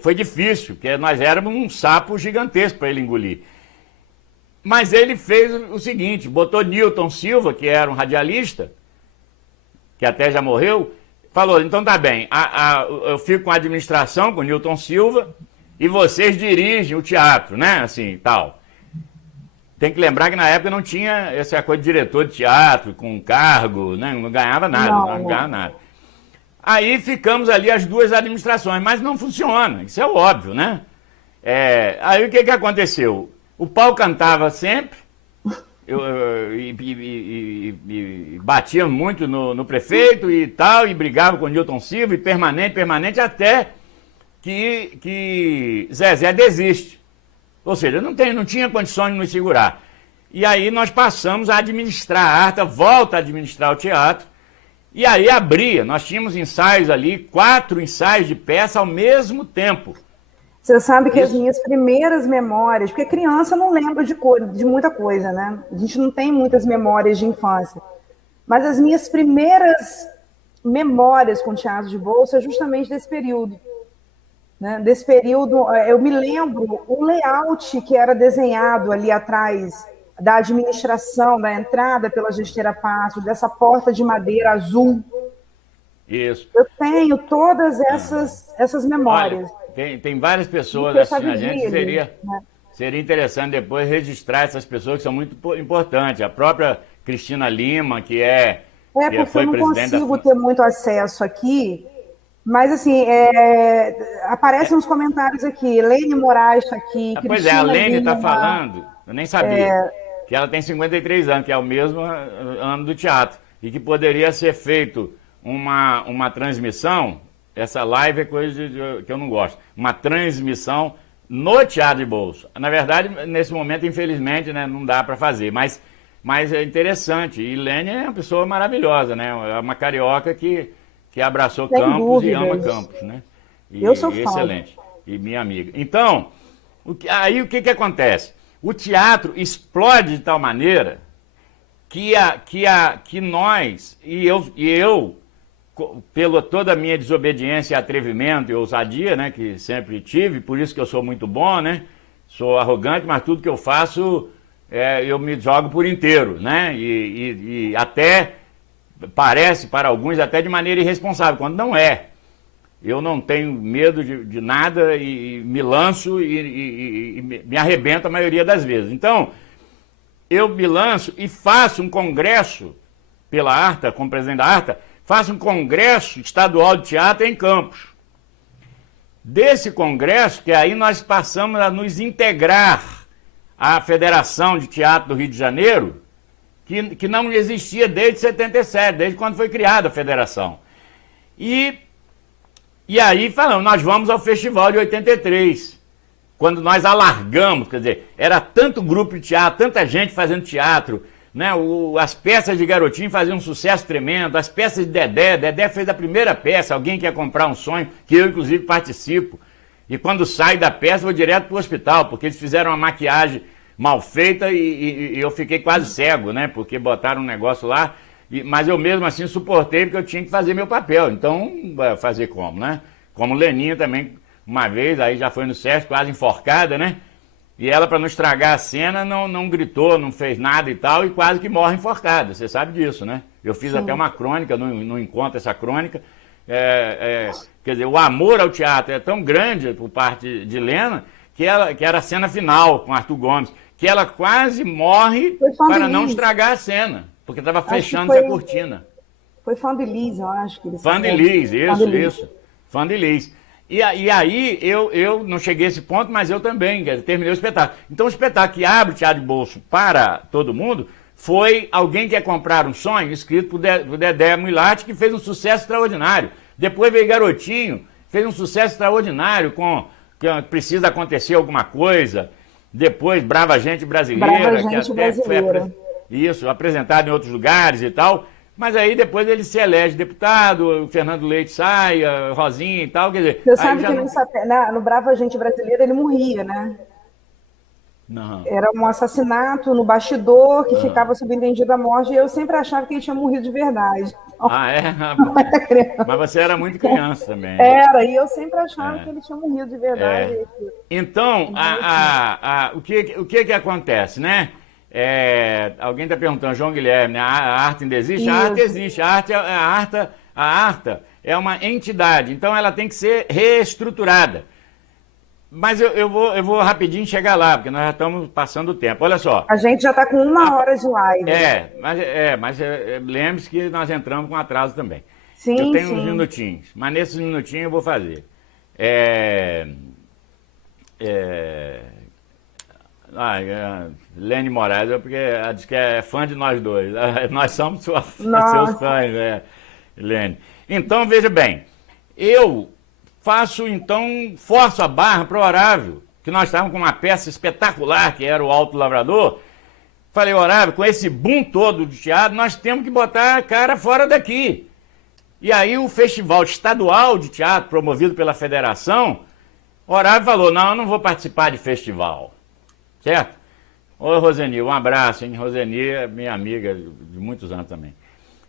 Foi difícil, porque nós éramos um sapo gigantesco para ele engolir. Mas ele fez o seguinte, botou Newton Silva, que era um radialista, que até já morreu, falou, então tá bem, eu fico com a administração, com o Newton Silva, e vocês dirigem o teatro, né, assim, tal. Tem que lembrar que na época não tinha essa coisa de diretor de teatro, com cargo, né? Não ganhava nada, não ganhava nada. Aí ficamos ali as duas administrações, mas não funciona, isso é óbvio, né? Aí o que aconteceu? O pau cantava sempre, e batia muito no prefeito e tal, e brigava com o Newton Silva, e permanente, até que Zezé desiste. Ou seja, não tinha condições de nos segurar. E aí nós passamos a administrar a Arta, volta a administrar o teatro, e aí abria. Nós tínhamos ensaios ali, 4 ensaios de peça ao mesmo tempo. Você sabe que as minhas primeiras memórias, porque criança não lembra de muita coisa, né? A gente não tem muitas memórias de infância. Mas as minhas primeiras memórias com teatro de bolso é justamente desse período. Né? Desse período, eu me lembro o layout que era desenhado ali atrás da administração, da entrada pela Gesteira Passos, dessa porta de madeira azul. Isso. Eu tenho todas essas memórias. Olha, tem várias pessoas assistindo a gente, seria interessante depois registrar essas pessoas que são muito importantes. A própria Cristina Lima, que porque foi eu não presidente consigo ter muito acesso aqui, mas assim, aparecem uns comentários aqui, Helene Moraes está aqui, Pois Cristina a Helene Lima, está falando, eu nem sabia, que ela tem 53 anos, que é o mesmo ano do teatro, e que poderia ser feito uma transmissão, essa live é coisa que eu não gosto, uma transmissão no Teatro de Bolso. Na verdade, nesse momento, infelizmente, né, não dá para fazer, mas é interessante. E Lene é uma pessoa maravilhosa, né? É uma carioca que abraçou Sem Campos dúvidas. e ama Campos, né? Eu sou fã. Excelente. E minha amiga. Então, aí o que acontece? O teatro explode de tal maneira que nós, e eu pela toda a minha desobediência, atrevimento e ousadia, né, que sempre tive, por isso que eu sou muito bom, né, sou arrogante, mas tudo que eu faço, eu me jogo por inteiro, né, e até parece para alguns até de maneira irresponsável, quando não é. Eu não tenho medo de nada e me lanço e me arrebento a maioria das vezes. Então, eu me lanço e faço um congresso pela ARTA, como presidente da ARTA, faço um congresso estadual de teatro em Campos. Desse congresso, que aí nós passamos a nos integrar à Federação de Teatro do Rio de Janeiro, que não existia desde 77, desde quando foi criada a federação. E aí falamos, nós vamos ao festival de 83, quando nós alargamos, quer dizer, era tanto grupo de teatro, tanta gente fazendo teatro, né? As peças de Garotinho faziam um sucesso tremendo, as peças de Dedé fez a primeira peça, Alguém Quer Comprar um Sonho, que eu inclusive participo, e quando saio da peça vou direto para o hospital, porque eles fizeram uma maquiagem mal feita e eu fiquei quase cego, né? Porque botaram um negócio lá, mas eu mesmo assim suportei porque eu tinha que fazer meu papel, então fazer como, né? Como Leninha também, uma vez, aí já foi no SESC, quase enforcada, né? E ela, para não estragar a cena, não gritou, não fez nada e tal, e quase que morre enforcada. Você sabe disso, né? Eu fiz até uma crônica, não encontro essa crônica. Quer dizer, o amor ao teatro é tão grande por parte de Lena, que era a cena final com Arthur Gomes, que ela quase morre para não estragar a cena, porque estava fechando-se a cortina. Foi Fã de Lis, eu acho que eles Fã de Lis, isso. Fã de Lis. E aí, eu não cheguei a esse ponto, mas eu também, terminei o espetáculo. Então, o espetáculo que abre o Teatro de Bolso para todo mundo foi Alguém Quer Comprar um Sonho, escrito por Dedé Mulatti, que fez um sucesso extraordinário. Depois veio Garotinho, fez um sucesso extraordinário com Precisa Acontecer Alguma Coisa. Depois, Brava Gente Brasileira, que até foi apresentado em outros lugares e tal. Mas aí depois ele se elege deputado, o Fernando Leite sai, a Rosinha e tal, quer dizer... Você sabe que no Brava Gente Brasileira ele morria, né? Não. Era um assassinato no bastidor, que ficava subentendido a morte, e eu sempre achava que ele tinha morrido de verdade. Mas você era muito criança também. Era, e eu sempre achava que ele tinha morrido de verdade. Então, o que acontece, né? Alguém está perguntando, João Guilherme, né? A arte ainda existe? Isso. A arte existe. A ARTA é uma entidade, então ela tem que ser reestruturada. Mas eu vou rapidinho chegar lá, porque nós já estamos passando o tempo. Olha só. A gente já está com 1 hora de live. Mas lembre-se que nós entramos com atraso também. Sim, eu tenho uns minutinhos, mas nesses minutinhos eu vou fazer. Lene Moraes, porque ela diz que é fã de nós dois. Nós somos seus fãs, Lene. Então, veja bem, eu forço a barra para o Horácio, que nós estávamos com uma peça espetacular, que era o Alto Lavrador. Falei, Horácio, com esse boom todo do teatro, nós temos que botar a cara fora daqui. E aí o Festival Estadual de Teatro, promovido pela Federação, Horácio falou, não, eu não vou participar de festival. Certo? Ô, Roseni, um abraço, hein? Roseni é minha amiga de muitos anos também.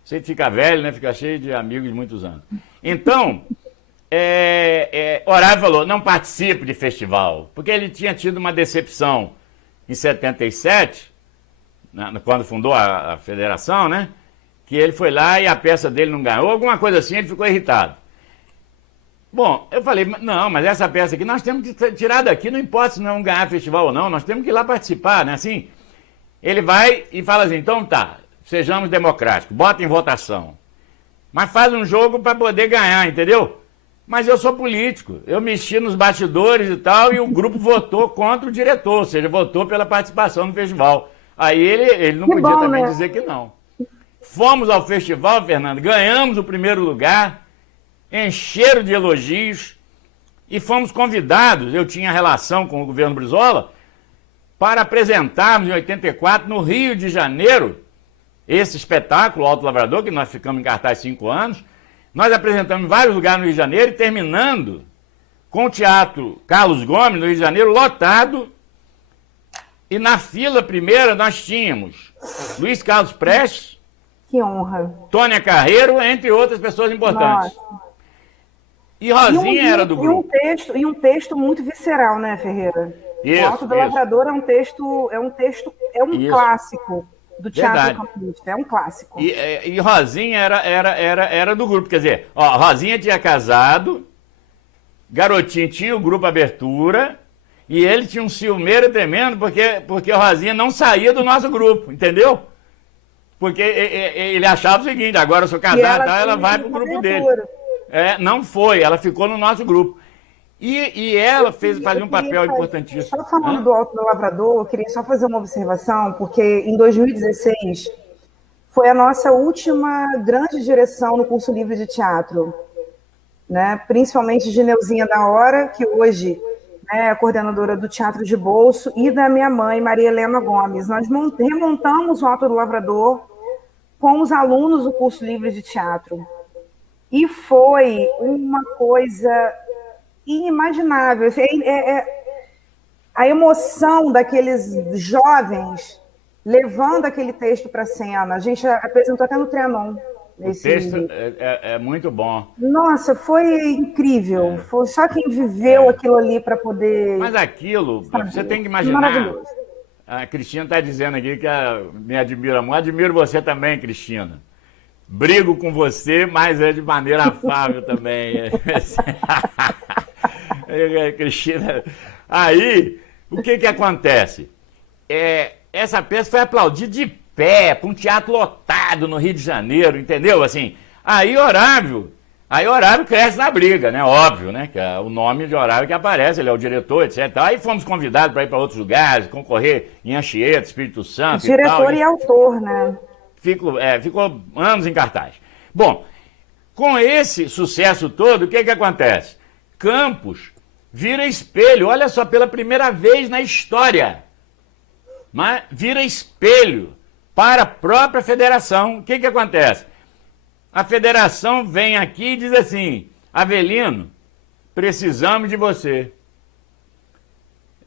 Você fica velho, né? Fica cheio de amigos de muitos anos. Então, Horácio falou, não participo de festival, porque ele tinha tido uma decepção em 77, quando fundou a federação, né? Que ele foi lá e a peça dele não ganhou, alguma coisa assim, ele ficou irritado. Bom, eu falei, não, mas essa peça aqui nós temos que tirar daqui, não importa se não ganhar festival ou não, nós temos que ir lá participar, né? Assim, ele vai e fala assim, então tá, sejamos democráticos, bota em votação. Mas faz um jogo para poder ganhar, entendeu? Mas eu sou político, eu mexi nos bastidores e tal, e o grupo votou contra o diretor, ou seja, votou pela participação no festival. Aí ele não Que podia bom, também né? dizer que não. Fomos ao festival, Fernando, ganhamos o primeiro lugar, encheram de elogios, e fomos convidados, eu tinha relação com o governo Brizola, para apresentarmos em 84, no Rio de Janeiro, esse espetáculo, o Alto Lavrador, que nós ficamos em cartaz 5 anos, nós apresentamos em vários lugares no Rio de Janeiro, e terminando com o Teatro Carlos Gomes, no Rio de Janeiro, lotado, e na fila primeira nós tínhamos Luiz Carlos Prestes, Que honra. Tônia Carreiro, entre outras pessoas importantes. Nossa. E Rosinha era do grupo. E um texto muito visceral, né, Ferreira? Isso, O Alto do isso. Lavrador é um Isso. clássico do teatro Verdade. campista, é um clássico. E Rosinha era do grupo, quer dizer, ó, Rosinha tinha casado, Garotinho tinha o grupo Abertura, e ele tinha um ciúmeiro tremendo, porque Rosinha não saía do nosso grupo, entendeu? Porque ele achava o seguinte, agora eu sou casado, ela vai pro grupo dele. Não foi, ela ficou no nosso grupo. E ela fazia um papel importantíssimo. Só falando do Alto do Lavrador, eu queria só fazer uma observação, porque em 2016 foi a nossa última grande direção no curso livre de teatro, né? Principalmente de Neuzinha da Hora, que hoje é a coordenadora do Teatro de Bolso, e da minha mãe, Maria Helena Gomes. Nós remontamos o Alto do Lavrador com os alunos do curso livre de teatro. E foi uma coisa inimaginável. A emoção daqueles jovens levando aquele texto para a cena. A gente apresentou até no Trianon. O texto é muito bom. Nossa, foi incrível. Foi só quem viveu aquilo ali para poder... Mas aquilo, saber. você tem que imaginar... Maravilhoso. A Cristina está dizendo aqui que me admira muito. Admiro você também, Cristina. Brigo com você, mas é de maneira afável também. Cristina. Aí, o que acontece? Essa peça foi aplaudida de pé, para um teatro lotado no Rio de Janeiro, entendeu? Assim, aí Horácio cresce na briga, né? Óbvio, né? Que é o nome de Horácio que aparece, ele é o diretor, etc. Aí fomos convidados para ir para outros lugares, concorrer em Anchieta, Espírito Santo e tal. Diretor e autor, né? Ficou anos em cartaz. Bom, com esse sucesso todo, o que acontece? Campos vira espelho, olha só, pela primeira vez na história, mas vira espelho para a própria federação. O que acontece? A federação vem aqui e diz assim, Avelino, precisamos de você.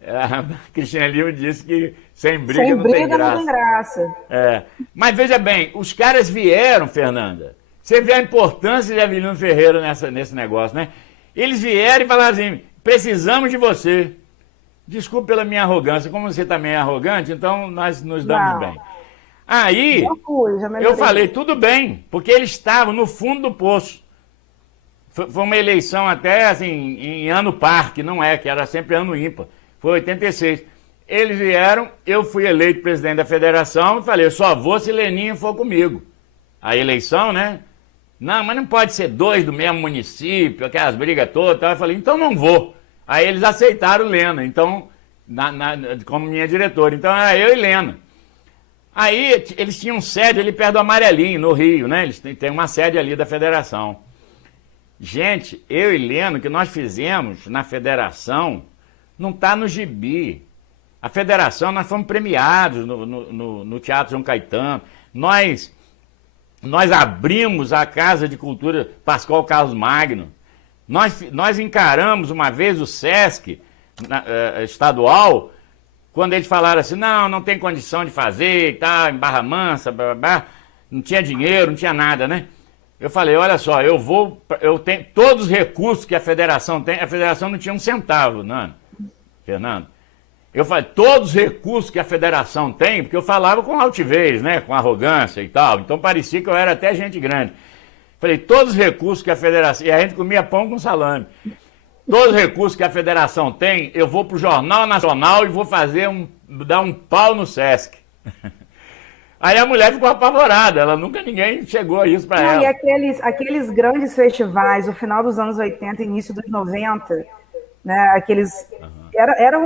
A Cristina Lima disse que sem briga não tem graça. Não tem graça. Mas veja bem, os caras vieram, Fernanda. Você vê a importância de Avelino Ferreira nesse negócio, né? Eles vieram e falaram assim, precisamos de você. Desculpe pela minha arrogância, como você também é arrogante, então nós nos damos bem. Aí, eu falei, tudo bem, porque eles estavam no fundo do poço. Foi uma eleição até assim, em ano par, que não que era sempre ano ímpar. Foi 86. Eles vieram, eu fui eleito presidente da federação e falei, só vou se Leninho for comigo. A eleição, né? Não, mas não pode ser dois do mesmo município, aquelas brigas todas. Eu falei, então não vou. Aí eles aceitaram Lena, então, como minha diretora. Então era eu e Lena. Aí eles tinham sede ali perto do Amarelinho, no Rio, né? Eles têm uma sede ali da federação. Gente, eu e Lena, o que nós fizemos na federação, não está no gibi. A federação, nós fomos premiados no Teatro João Caetano. Nós abrimos a Casa de Cultura Pascoal Carlos Magno. Nós encaramos uma vez o Sesc estadual, quando eles falaram assim, não tem condição de fazer, tá, em Barra Mansa, blá, blá, blá, não tinha dinheiro, não tinha nada, né? Eu falei, olha só, eu tenho todos os recursos que a federação tem, a federação não tinha um centavo, não, Fernando. Eu falei, todos os recursos que a federação tem, porque eu falava com altivez, né, com arrogância e tal, então parecia que eu era até gente grande. Falei, todos os recursos que a federação... E a gente comia pão com salame. Todos os recursos que a federação tem, eu vou pro Jornal Nacional e vou dar um pau no Sesc. Aí a mulher ficou apavorada, ninguém chegou a isso para ela. E aqueles grandes festivais, o final dos anos 80, início dos 90, né,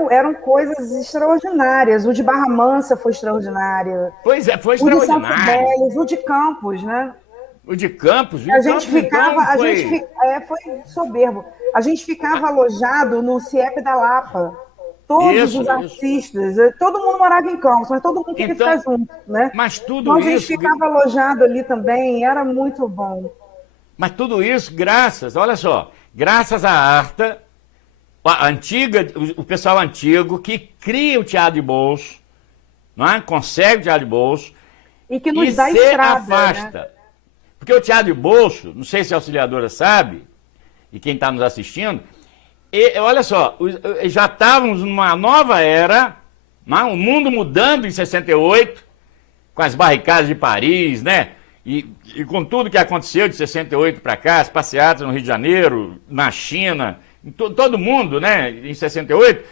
eram coisas extraordinárias. O de Barra Mansa foi extraordinário. Pois é, foi extraordinário. O de São Fidélis, o de Campos, né? O de Campos? Foi soberbo. A gente ficava alojado no CIEP da Lapa. Todos os artistas, todo mundo morava em Campos, mas todo mundo queria ficar junto, né? Mas tudo então, isso... a gente ficava alojado ali também, era muito bom. Mas tudo isso olha só, graças à Arta, a antiga, o pessoal antigo que cria o teatro de bolso, não é? Consegue o teatro de bolso e que nos dá estrada, afasta. Né? Porque o teatro de bolso, não sei se a auxiliadora sabe, e quem está nos assistindo, olha só, já estávamos numa nova era, né? O mundo mudando em 68, com as barricadas de Paris, né? E com tudo que aconteceu de 68 para cá, as passeatas no Rio de Janeiro, na China, em todo mundo, né? Em 68,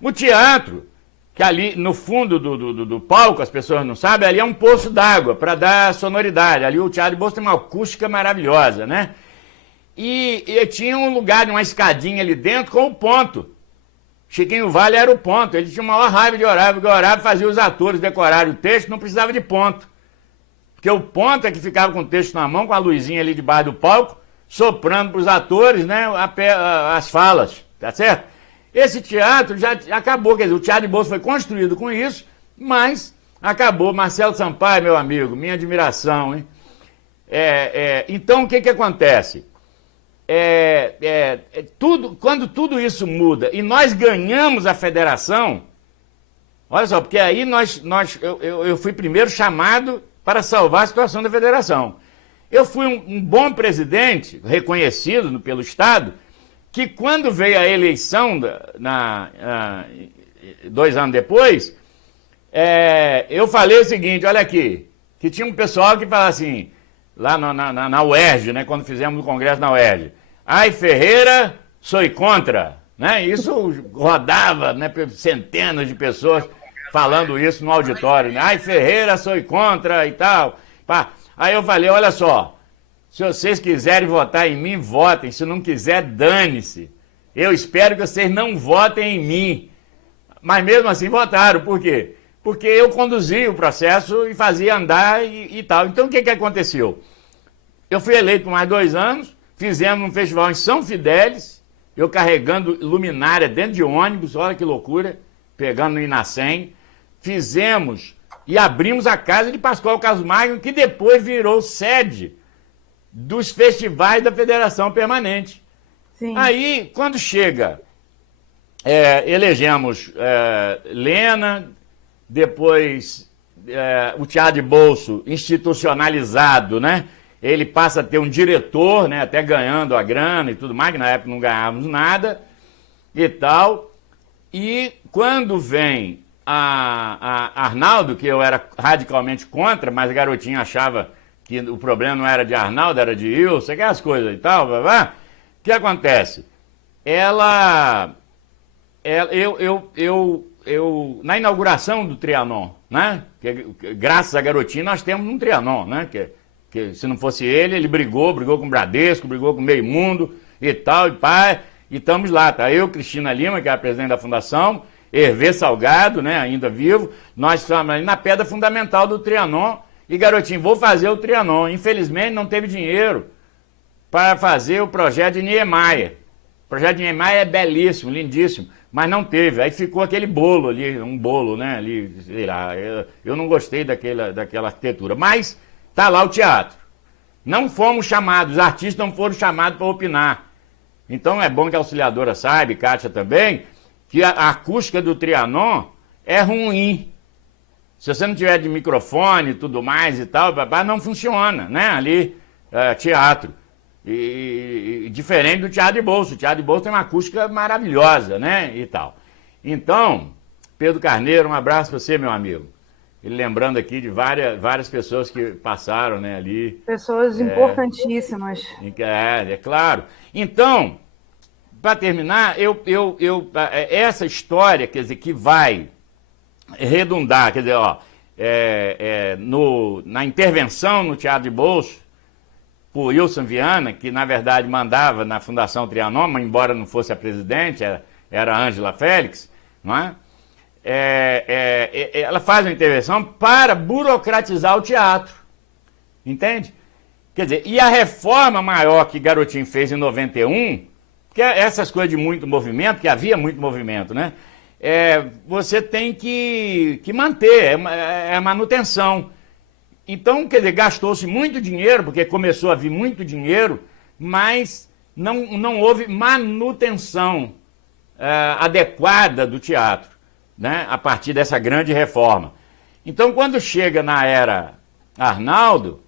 o teatro, que ali no fundo do palco, as pessoas não sabem, ali é um poço d'água para dar sonoridade. Ali o Teatro de Bolso tem uma acústica maravilhosa, né? E tinha um lugar, uma escadinha ali dentro com o ponto. Chiquinho Vale era o ponto. Ele tinha uma maior raiva de orar, porque orava, fazia os atores decorarem o texto, não precisava de ponto. Porque o ponto é que ficava com o texto na mão, com a luzinha ali debaixo do palco, soprando para os atores, né, as falas, tá certo? Esse teatro já acabou, quer dizer, o Teatro de Bolso foi construído com isso, mas acabou. Marcelo Sampaio, meu amigo, minha admiração, hein? Então, o que acontece? Quando tudo isso muda e nós ganhamos a federação, olha só, porque aí eu fui primeiro chamado para salvar a situação da federação. Eu fui um bom presidente, reconhecido pelo Estado, que quando veio a eleição, 2 anos depois, eu falei o seguinte, olha aqui, que tinha um pessoal que falava assim, lá na UERJ, né, quando fizemos o congresso na UERJ, ai Ferreira, sou contra, né? Isso rodava, né, centenas de pessoas falando isso no auditório, né? Ai Ferreira, sou contra e tal. Pá. Aí eu falei, olha só, se vocês quiserem votar em mim, votem, se não quiser, dane-se. Eu espero que vocês não votem em mim. Mas mesmo assim votaram, por quê? Porque eu conduzi o processo e fazia andar e tal. Então o que aconteceu? Eu fui eleito por mais 2 anos, fizemos um festival em São Fidélis, eu carregando luminária dentro de ônibus, olha que loucura, pegando no Inacem. Fizemos e abrimos a casa de Pascoal Carlos Magno, que depois virou sede dos festivais da Federação Permanente. Sim. Aí, quando chega, elegemos Lena, depois o Teatro de Bolso institucionalizado, né? Ele passa a ter um diretor, né, até ganhando a grana e tudo mais, que na época não ganhávamos nada e tal. E quando vem a Arnaldo, que eu era radicalmente contra, mas a garotinha achava que o problema não era de Arnaldo, era de Ilse, aquelas coisas e tal, o que acontece? Na inauguração do Trianon, né, graças à garotinha nós temos um Trianon, né, que se não fosse ele brigou com o Bradesco, brigou com o Meio Mundo e tal, e estamos lá, tá? Eu, Cristina Lima, que é a presidente da fundação, Hervé Salgado, né, ainda vivo, nós estamos ali na pedra fundamental do Trianon, e garotinho, vou fazer o Trianon. Infelizmente não teve dinheiro para fazer o projeto de Niemeyer. O projeto de Niemeyer é belíssimo, lindíssimo, mas não teve. Aí ficou aquele bolo ali, um bolo, né, ali, sei lá, eu não gostei daquela arquitetura, mas tá lá o teatro. Não fomos chamados, os artistas não foram chamados para opinar. Então é bom que a auxiliadora saiba, e Kátia também, que a acústica do Trianon é ruim. Se você não tiver de microfone e tudo mais e tal, não funciona, né? Ali, teatro. E diferente do Teatro de Bolso. O Teatro de Bolso tem uma acústica maravilhosa, né? E tal. Então, Pedro Carneiro, um abraço para você, meu amigo. Ele lembrando aqui de várias pessoas que passaram, né, ali. Pessoas importantíssimas. É claro. Então, para terminar, essa história, quer dizer, que vai redundar, quer dizer, ó, na intervenção no Teatro de Bolso, por Wilson Viana, que na verdade mandava na Fundação Trianon, embora não fosse a presidente, era a Ângela Félix, não é? Ela faz uma intervenção para burocratizar o teatro, entende? Quer dizer, e a reforma maior que Garotinho fez em 91, porque essas coisas de muito movimento, que havia muito movimento, né? Você tem que manter, é a manutenção. Então, quer dizer, gastou-se muito dinheiro, porque começou a vir muito dinheiro, mas não houve manutenção adequada do teatro, né, a partir dessa grande reforma. Então, quando chega na era Arnaldo,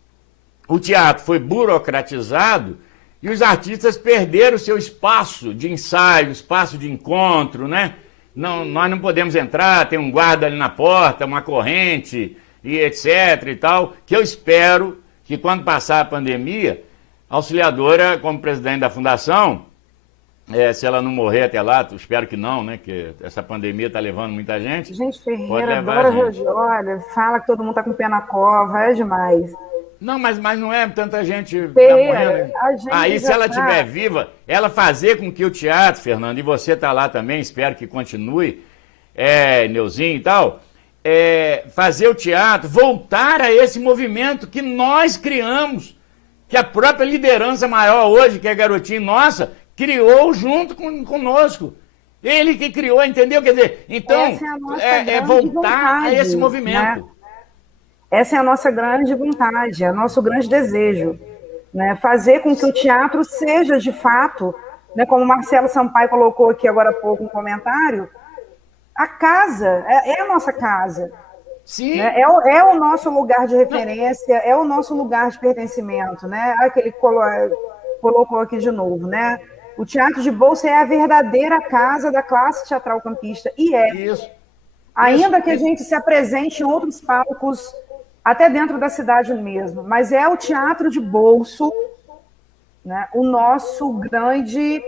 o teatro foi burocratizado e os artistas perderam seu espaço de ensaio, espaço de encontro, né? Nós não podemos entrar, tem um guarda ali na porta, uma corrente, e etc e tal, que eu espero que quando passar a pandemia, a Auxiliadora, como presidente da fundação, se ela não morrer até lá, espero que não, né, que essa pandemia está levando muita gente. Gente, Ferreira adora olha, fala que todo mundo está com o pé na cova, é demais. Não, mas não é tanta gente Ferreira, morrendo. Aí, se ela estiver viva, ela fazer com que o teatro, Fernando, e você está lá também, espero que continue, Neuzinho e tal, fazer o teatro voltar a esse movimento que nós criamos, que a própria liderança maior hoje, que é Garotinho nossa, criou junto conosco. Ele que criou, entendeu? Quer dizer, então, voltar a esse movimento. Né? Essa é a nossa grande vontade, é o nosso grande desejo, né? Fazer com que o teatro seja, de fato, né, como o Marcelo Sampaio colocou aqui agora há pouco um comentário, a casa, é a nossa casa. Sim. Né? É o nosso lugar de referência, é o nosso lugar de pertencimento. Né? Aquele colocou aqui de novo, né? O Teatro de Bolso é a verdadeira casa da classe teatral campista, e Isso. Ainda que a gente se apresente em outros palcos, até dentro da cidade mesmo, mas é o Teatro de Bolso, né, o nosso grande...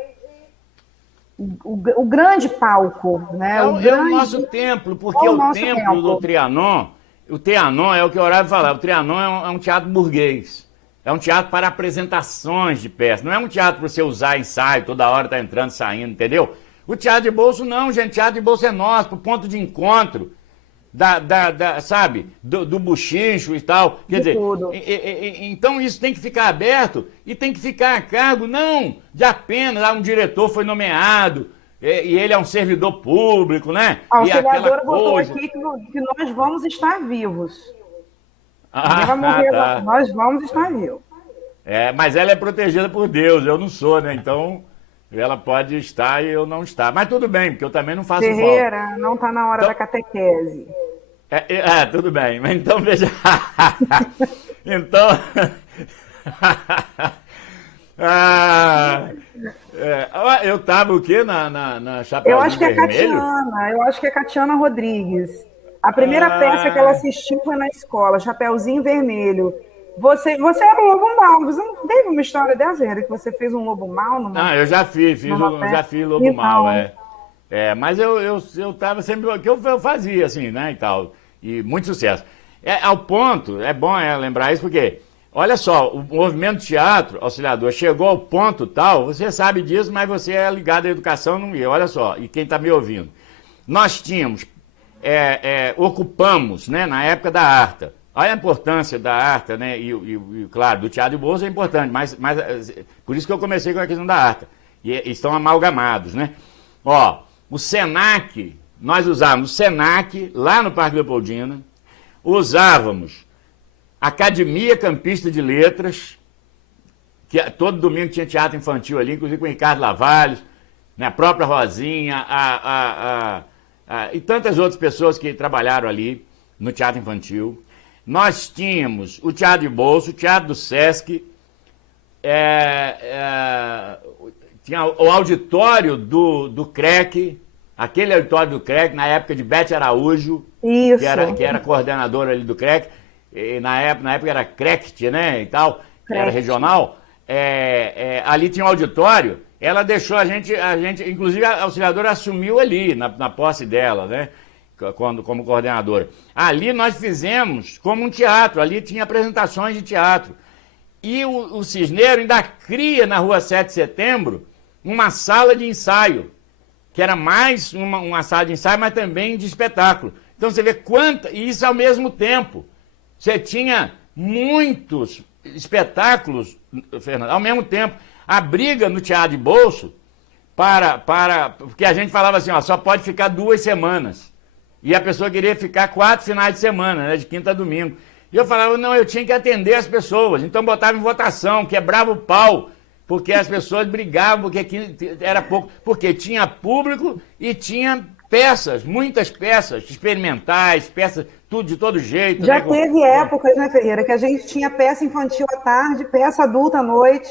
O grande palco, né? É o nosso templo, porque o templo do Trianon, o Trianon é o que eu orava falar, o Trianon é um teatro burguês, é um teatro para apresentações de peças, não é um teatro para você usar ensaio, toda hora tá entrando, saindo, entendeu? O Teatro de Bolso não, gente, o Teatro de Bolso é nosso, pro ponto de encontro, sabe, do buchicho e tal, quer dizer, então isso tem que ficar aberto e tem que ficar a cargo, não de apenas um diretor foi nomeado e ele é um servidor público, né? A Auxiliadora botou aqui que nós vamos estar vivos. Tá. Nós vamos estar vivos. Mas ela é protegida por Deus, eu não sou, né? Então ela pode estar e eu não estar. Mas tudo bem, porque eu também não faço Ferreira, falta. não está na hora da catequese. Tudo bem. Mas então, veja... então... eu estava o quê na Chapeuzinho Eu acho que é Vermelho? Catiana. Eu acho que é Catiana Rodrigues. A primeira peça que ela assistiu foi na escola, Chapeuzinho Vermelho. Você era o Lobo Mal. Você não teve uma história dessa, que você fez um Lobo Mal? Eu já fiz Lobo Mal, mas eu tava sempre... O que eu fazia, assim, né, e tal. E muito sucesso. Ao ponto, é bom lembrar isso, porque, olha só, o movimento de teatro, Auxiliador, chegou ao ponto tal, você sabe disso, mas você é ligado à educação, não ia. Olha só, e quem está me ouvindo. Nós tínhamos, ocupamos, né, na época da Arta, olha a importância da Arta, né, e claro, do Teatro de Bolso é importante, mas por isso que eu comecei com a questão da Arta, e estão amalgamados, né. Ó, o Senac, nós usávamos o Senac, lá no Parque Leopoldina, usávamos Academia Campista de Letras, que todo domingo tinha teatro infantil ali, inclusive com o Ricardo Lavalles, né, a própria Rosinha, e tantas outras pessoas que trabalharam ali no teatro infantil. Nós tínhamos o Teatro de Bolso, o Teatro do Sesc, tinha o auditório do CREC, Aquele auditório do CREC, na época de Bete Araújo, Isso. que era coordenadora ali do CREC, e na época era CRECT, né, e tal, que era regional, ali tinha um auditório, ela deixou a gente, inclusive a auxiliadora assumiu ali, na posse dela, né, como coordenadora. Ali nós fizemos como um teatro, ali tinha apresentações de teatro. E o Cisneiro ainda cria na Rua 7 de Setembro uma sala de ensaio, que era mais uma sala de ensaio, mas também de espetáculo. Então você vê e isso ao mesmo tempo. Você tinha muitos espetáculos, Fernando, ao mesmo tempo. A briga no Teatro de Bolso, porque a gente falava assim, ó, só pode ficar 2 semanas. E a pessoa queria ficar 4 finais de semana, né, de quinta a domingo. E eu falava, não, eu tinha que atender as pessoas. Então botava em votação, quebrava o pau, porque as pessoas brigavam, porque era pouco. Porque tinha público e tinha peças, muitas peças experimentais, peças tudo de todo jeito. Já né? teve épocas, né, Ferreira, que a gente tinha peça infantil à tarde, peça adulta à noite,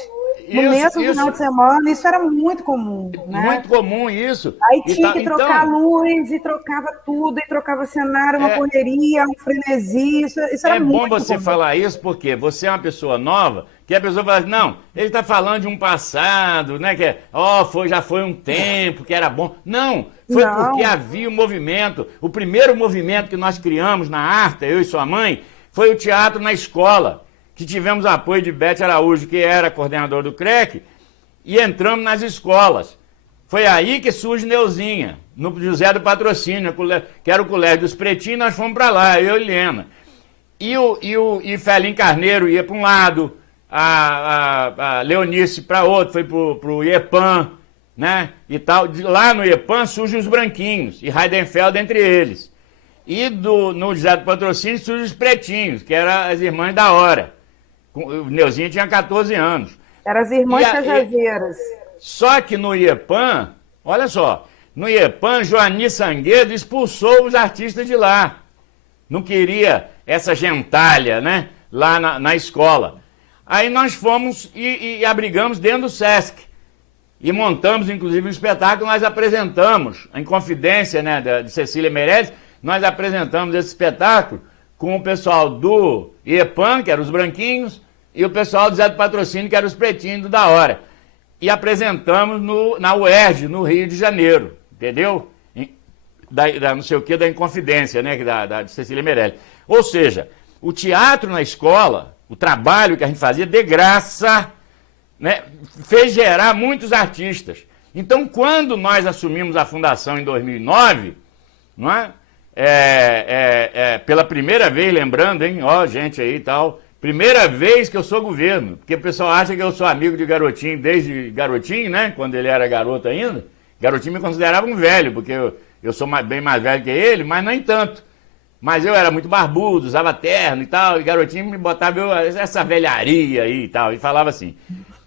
no mesmo final de semana. Isso era muito comum, né? Muito comum isso. Aí tinha que trocar a luz, e trocava tudo, e trocava cenário, uma correria, um frenesi. Isso era muito comum. É bom você falar isso, porque você é uma pessoa nova, que a pessoa fala assim, não, ele está falando de um passado, né, que já foi um tempo, que era bom. Não, foi porque havia um movimento. O primeiro movimento que nós criamos na Arta, eu e sua mãe, foi o teatro na escola, que tivemos apoio de Bete Araújo, que era coordenador do CREC, e entramos nas escolas. Foi aí que surge Neuzinha, no José do Patrocínio, que era o colégio dos Pretinhos, nós fomos para lá, eu e Helena. E Felim Carneiro ia para um lado, a Leonice para outro, foi para o IEPAM, né, e tal. Lá no IEPAM surgem os branquinhos, e Heidenfeld entre eles. E no José do Patrocínio surgem os pretinhos, que eram as irmãs da hora. O Neuzinho tinha 14 anos. Eram as irmãs cajazeiras. Só que no IEPAM, olha só, no IEPAM, Joani Sanguedo expulsou os artistas de lá. Não queria essa gentalha, né, lá na escola. Aí nós fomos e abrigamos dentro do Sesc. E montamos, inclusive, um espetáculo, nós apresentamos, em confidência, né, de Cecília Meirelles, nós apresentamos esse espetáculo com o pessoal do IEPAM, que eram os branquinhos, e o pessoal do Zé do Patrocínio, que eram os pretinhos do da hora. E apresentamos na UERJ, no Rio de Janeiro, entendeu? Não sei o que, da Inconfidência, né, de Cecília Meirelles. Ou seja, o teatro na escola, o trabalho que a gente fazia de graça, né, fez gerar muitos artistas. Então, quando nós assumimos a fundação em 2009, não é? Pela primeira vez, lembrando, hein, gente aí e tal, primeira vez que eu sou governo, porque o pessoal acha que eu sou amigo de Garotinho desde Garotinho, né, quando ele era garoto ainda. Garotinho me considerava um velho, porque eu sou bem mais velho que ele, mas nem tanto. Mas eu era muito barbudo, usava terno e tal, e Garotinho me botava essa velharia aí e tal, e falava assim.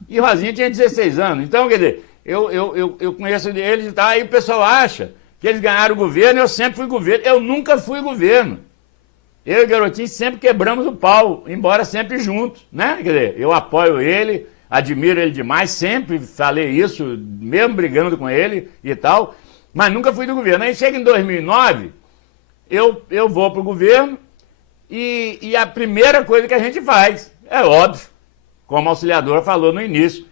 E Rosinha tinha 16 anos, então, quer dizer, eu conheço eles e tal, aí o pessoal acha que eles ganharam o governo, eu sempre fui governo, eu nunca fui governo. Eu e o Garotinho sempre quebramos o pau, embora sempre juntos, né? Quer dizer, eu apoio ele, admiro ele demais, sempre falei isso, mesmo brigando com ele e tal, mas nunca fui do governo. Aí chega em 2009, eu vou para o governo e a primeira coisa que a gente faz, é óbvio, como a auxiliadora falou no início,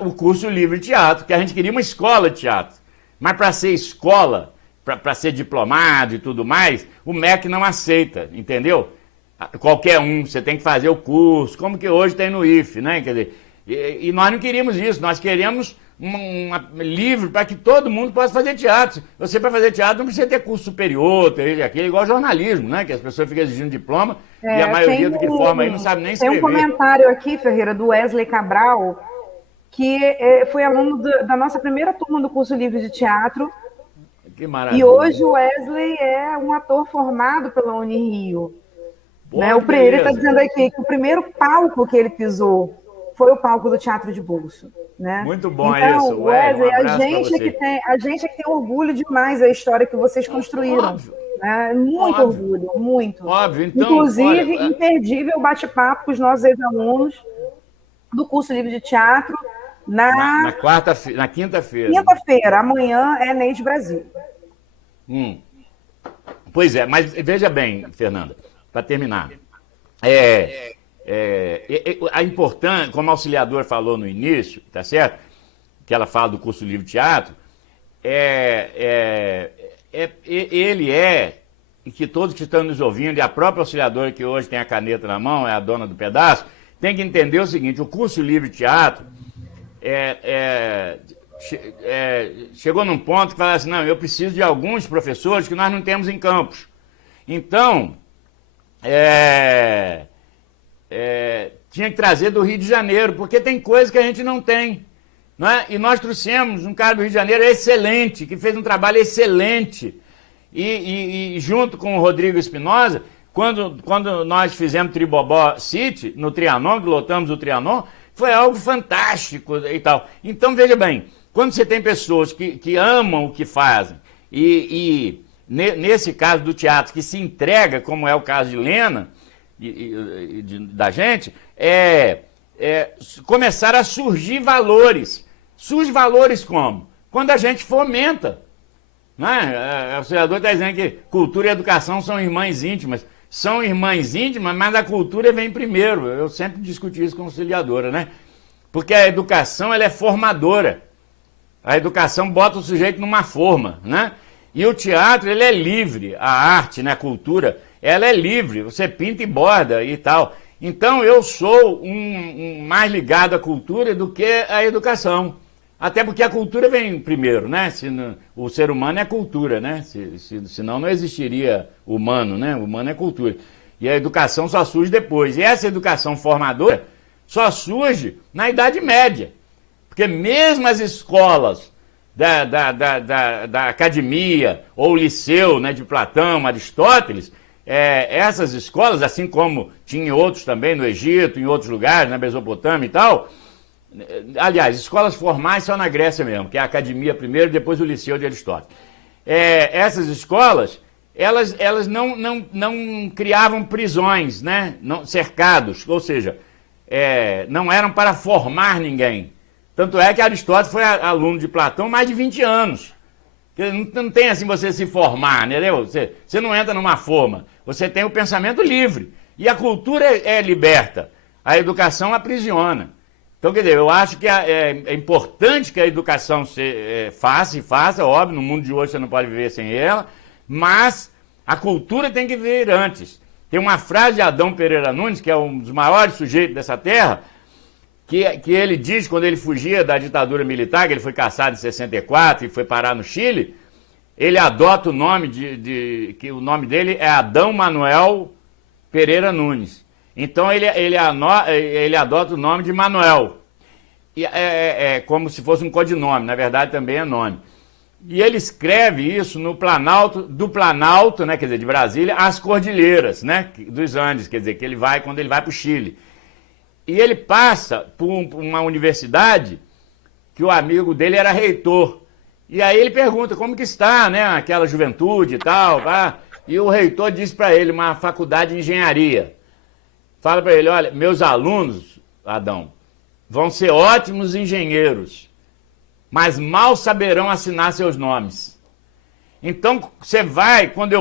o curso livre de teatro, que a gente queria uma escola de teatro. Mas para ser escola, para ser diplomado e tudo mais, o MEC não aceita, entendeu? Qualquer um, você tem que fazer o curso, como que hoje tem no IFE, né? Quer dizer, e nós não queríamos isso, nós queríamos um livre para que todo mundo possa fazer teatro. Você, para fazer teatro, não precisa ter curso superior, ter aquele, igual jornalismo, né? Que as pessoas ficam exigindo diploma e a maioria do que forma aí não sabe nem escrever. Tem um comentário aqui, Ferreira, do Wesley Cabral, que foi aluno da nossa primeira turma do curso livre de teatro. Que maravilha. E hoje o Wesley é um ator formado pela Unirio. Né? Ele está dizendo aqui que o primeiro palco que ele pisou foi o palco do Teatro de Bolso. Né? Muito bom então, isso, Wesley, a gente é que tem orgulho demais da história que vocês construíram. Né? Muito orgulho, muito. Óbvio, então, inclusive, imperdível bate-papo com os nossos ex-alunos do curso livre de teatro, Na quarta-feira, na quinta-feira. Quinta-feira, amanhã é Neide Brasil. Pois é, mas veja bem, Fernanda, para terminar. A importância, como a auxiliadora falou no início, tá certo? Que ela fala do curso livre teatro, e que todos que estão nos ouvindo, e a própria auxiliadora que hoje tem a caneta na mão, é a dona do pedaço, tem que entender o seguinte: o curso livre teatro chegou num ponto que fala assim, não, eu preciso de alguns professores que nós não temos em Campos. Então, tinha que trazer do Rio de Janeiro, porque tem coisas que a gente não tem. Não é? E nós trouxemos um cara do Rio de Janeiro excelente, que fez um trabalho excelente. E junto com o Rodrigo Espinosa, quando nós fizemos Tribobó City, no Trianon, que lotamos o Trianon, foi algo fantástico e tal. Então, veja bem, quando você tem pessoas que amam o que fazem, nesse caso do teatro, que se entrega, como é o caso de Lena, da gente, começaram a surgir valores. Surge valores como? Quando a gente fomenta. Né? O senador está dizendo que cultura e educação são irmãs íntimas. São irmãs íntimas, mas a cultura vem primeiro. Eu sempre discuti isso com a auxiliadora, né? Porque a educação, ela é formadora. A educação bota o sujeito numa forma, né? E o teatro, ele é livre. A arte, né, a cultura, ela é livre. Você pinta e borda e tal. Então, eu sou mais ligado à cultura do que à educação. Até porque a cultura vem primeiro, né? O ser humano é cultura, né? Senão não existiria humano, né? O humano é cultura. E a educação só surge depois. E essa educação formadora só surge na Idade Média. Porque mesmo as escolas da academia ou liceu, né, de Platão, Aristóteles, essas escolas, assim como tinha outros também no Egito, em outros lugares, na Mesopotâmia e tal. Aliás, escolas formais só na Grécia mesmo, que é a academia primeiro, depois o liceu de Aristóteles. Essas escolas, elas não criavam prisões, né? Cercados, ou seja, não eram para formar ninguém. Tanto é que Aristóteles foi aluno de Platão mais de 20 anos. Não tem assim você se formar, entendeu? Você não entra numa forma, você tem o pensamento livre. E a cultura é liberta, a educação aprisiona. Então, quer dizer, eu acho que é importante que a educação faça, óbvio, no mundo de hoje você não pode viver sem ela, mas a cultura tem que vir antes. Tem uma frase de Adão Pereira Nunes, que é um dos maiores sujeitos dessa terra, que ele diz, quando ele fugia da ditadura militar, que ele foi caçado em 64 e foi parar no Chile, ele adota o nome que o nome dele é Adão Manuel Pereira Nunes. Então ele adota o nome de Manuel. E como se fosse um codinome, na verdade também é nome. E ele escreve isso no do Planalto, né, quer dizer, de Brasília, às Cordilheiras, né, dos Andes, quer dizer, quando ele vai para o Chile. E ele passa por uma universidade que o amigo dele era reitor. E aí ele pergunta como que está, né, aquela juventude e tal. E o reitor diz para ele, uma faculdade de engenharia. Fala para ele, olha, meus alunos, Adão, vão ser ótimos engenheiros, mas mal saberão assinar seus nomes. Então, você vai, quando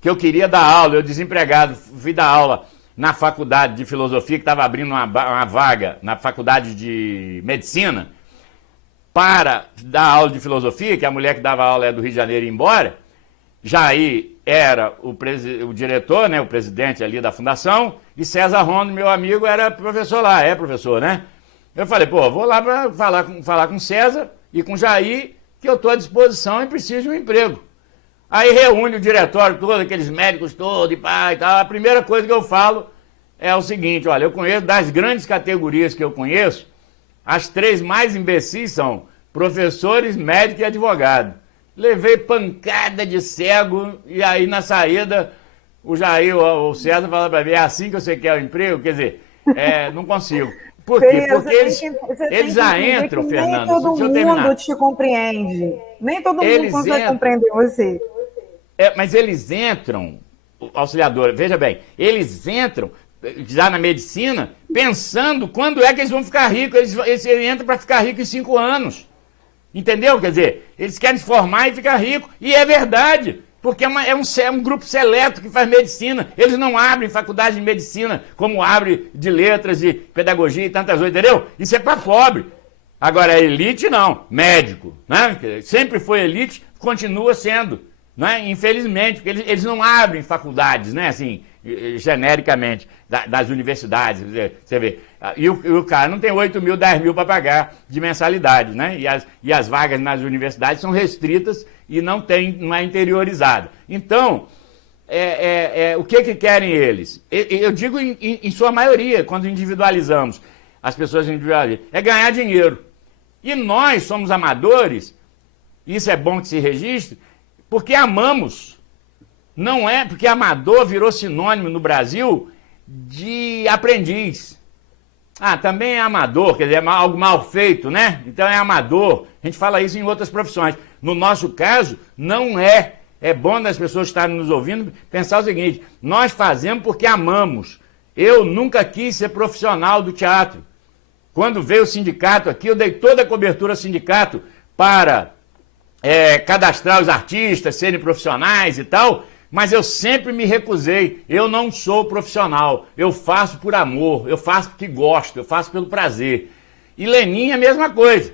que eu queria dar aula, eu desempregado, fui dar aula na faculdade de filosofia, que estava abrindo uma vaga na faculdade de medicina, para dar aula de filosofia, que a mulher que dava aula é do Rio de Janeiro e ia embora. Jair era o diretor, né, o presidente ali da fundação, e César Rondo, meu amigo, era professor lá, é professor, né? Eu falei, vou lá para falar com César e com Jair, que eu estou à disposição e preciso de um emprego. Aí reúne o diretório todo, aqueles médicos todos e pá e tal. A primeira coisa que eu falo é o seguinte, olha, eu conheço, das grandes categorias que eu conheço, as 3 mais imbecis são professores, médico e advogado. Levei pancada de cego e aí na saída o Jair, o César fala para mim, é assim que você quer o emprego? Quer dizer, não consigo. Por quê? Porque eles já entram, Fernando, nem todo mundo te compreende. Nem todo mundo consegue compreender você. Mas eles entram, auxiliadora, veja bem, eles entram já na medicina, pensando quando é que eles vão ficar ricos. Eles entram para ficar ricos em 5 anos. Entendeu? Quer dizer, eles querem se formar e ficar rico. E é verdade, porque é um grupo seleto que faz medicina. Eles não abrem faculdade de medicina como abre de letras e pedagogia e tantas outras, entendeu? Isso é para pobre. Agora, a elite não, médico, né? Sempre foi elite, continua sendo, né? Infelizmente, porque eles não abrem faculdades, né? Assim, genericamente, das universidades, você vê. E o cara não tem 8 mil, 10 mil para pagar de mensalidade, né? E as vagas nas universidades são restritas e não é interiorizada. Então, o que querem eles? Eu digo em sua maioria, quando individualizamos, as pessoas individualizam, é ganhar dinheiro. E nós somos amadores, isso é bom que se registre, porque amamos. Não é porque amador virou sinônimo no Brasil de aprendiz. Também é amador, quer dizer, é algo mal feito, né? Então é amador. A gente fala isso em outras profissões. No nosso caso, não é. É bom das pessoas estarem nos ouvindo pensar o seguinte: nós fazemos porque amamos. Eu nunca quis ser profissional do teatro. Quando veio o sindicato aqui, eu dei toda a cobertura ao sindicato para cadastrar os artistas, serem profissionais e tal, mas eu sempre me recusei. Eu não sou profissional, eu faço por amor, eu faço porque gosto, eu faço pelo prazer. E Lenin é a mesma coisa,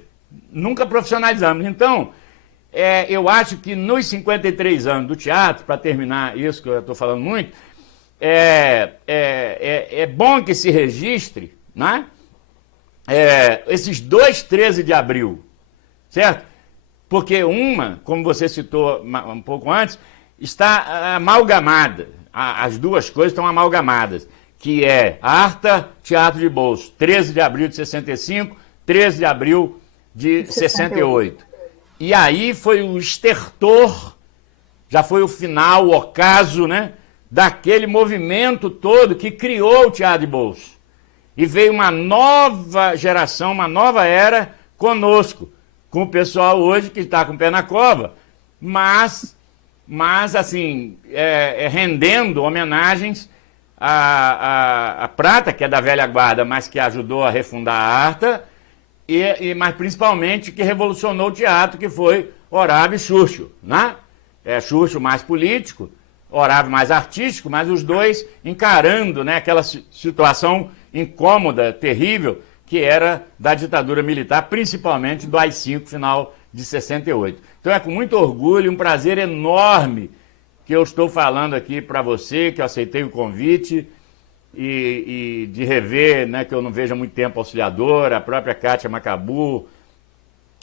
nunca profissionalizamos. Então, eu acho que nos 53 anos do teatro, para terminar isso que eu estou falando muito, é bom que se registre, né? Esses 2 13 de abril, certo? Porque como você citou um pouco antes, está amalgamada, as duas coisas estão amalgamadas, que é Arta, Teatro de Bolso, 13 de abril de 65, 13 de abril de 68. E aí foi o estertor, já foi o final, o ocaso, né, daquele movimento todo que criou o Teatro de Bolso. E veio uma nova geração, uma nova era conosco, com o pessoal hoje que está com o pé na cova, mas assim, rendendo homenagens à Prata, que é da velha guarda, mas que ajudou a refundar a Arta, mas principalmente que revolucionou o teatro, que foi Horácio e Xuxo, né? Xuxo mais político, Horácio mais artístico, mas os dois encarando, né, aquela situação incômoda, terrível, que era da ditadura militar, principalmente do AI-5, final de 68. Então é com muito orgulho, um prazer enorme que eu estou falando aqui para você, que eu aceitei o convite, e de rever, né, que eu não vejo há muito tempo a Auxiliadora, a própria Kátia Macabu.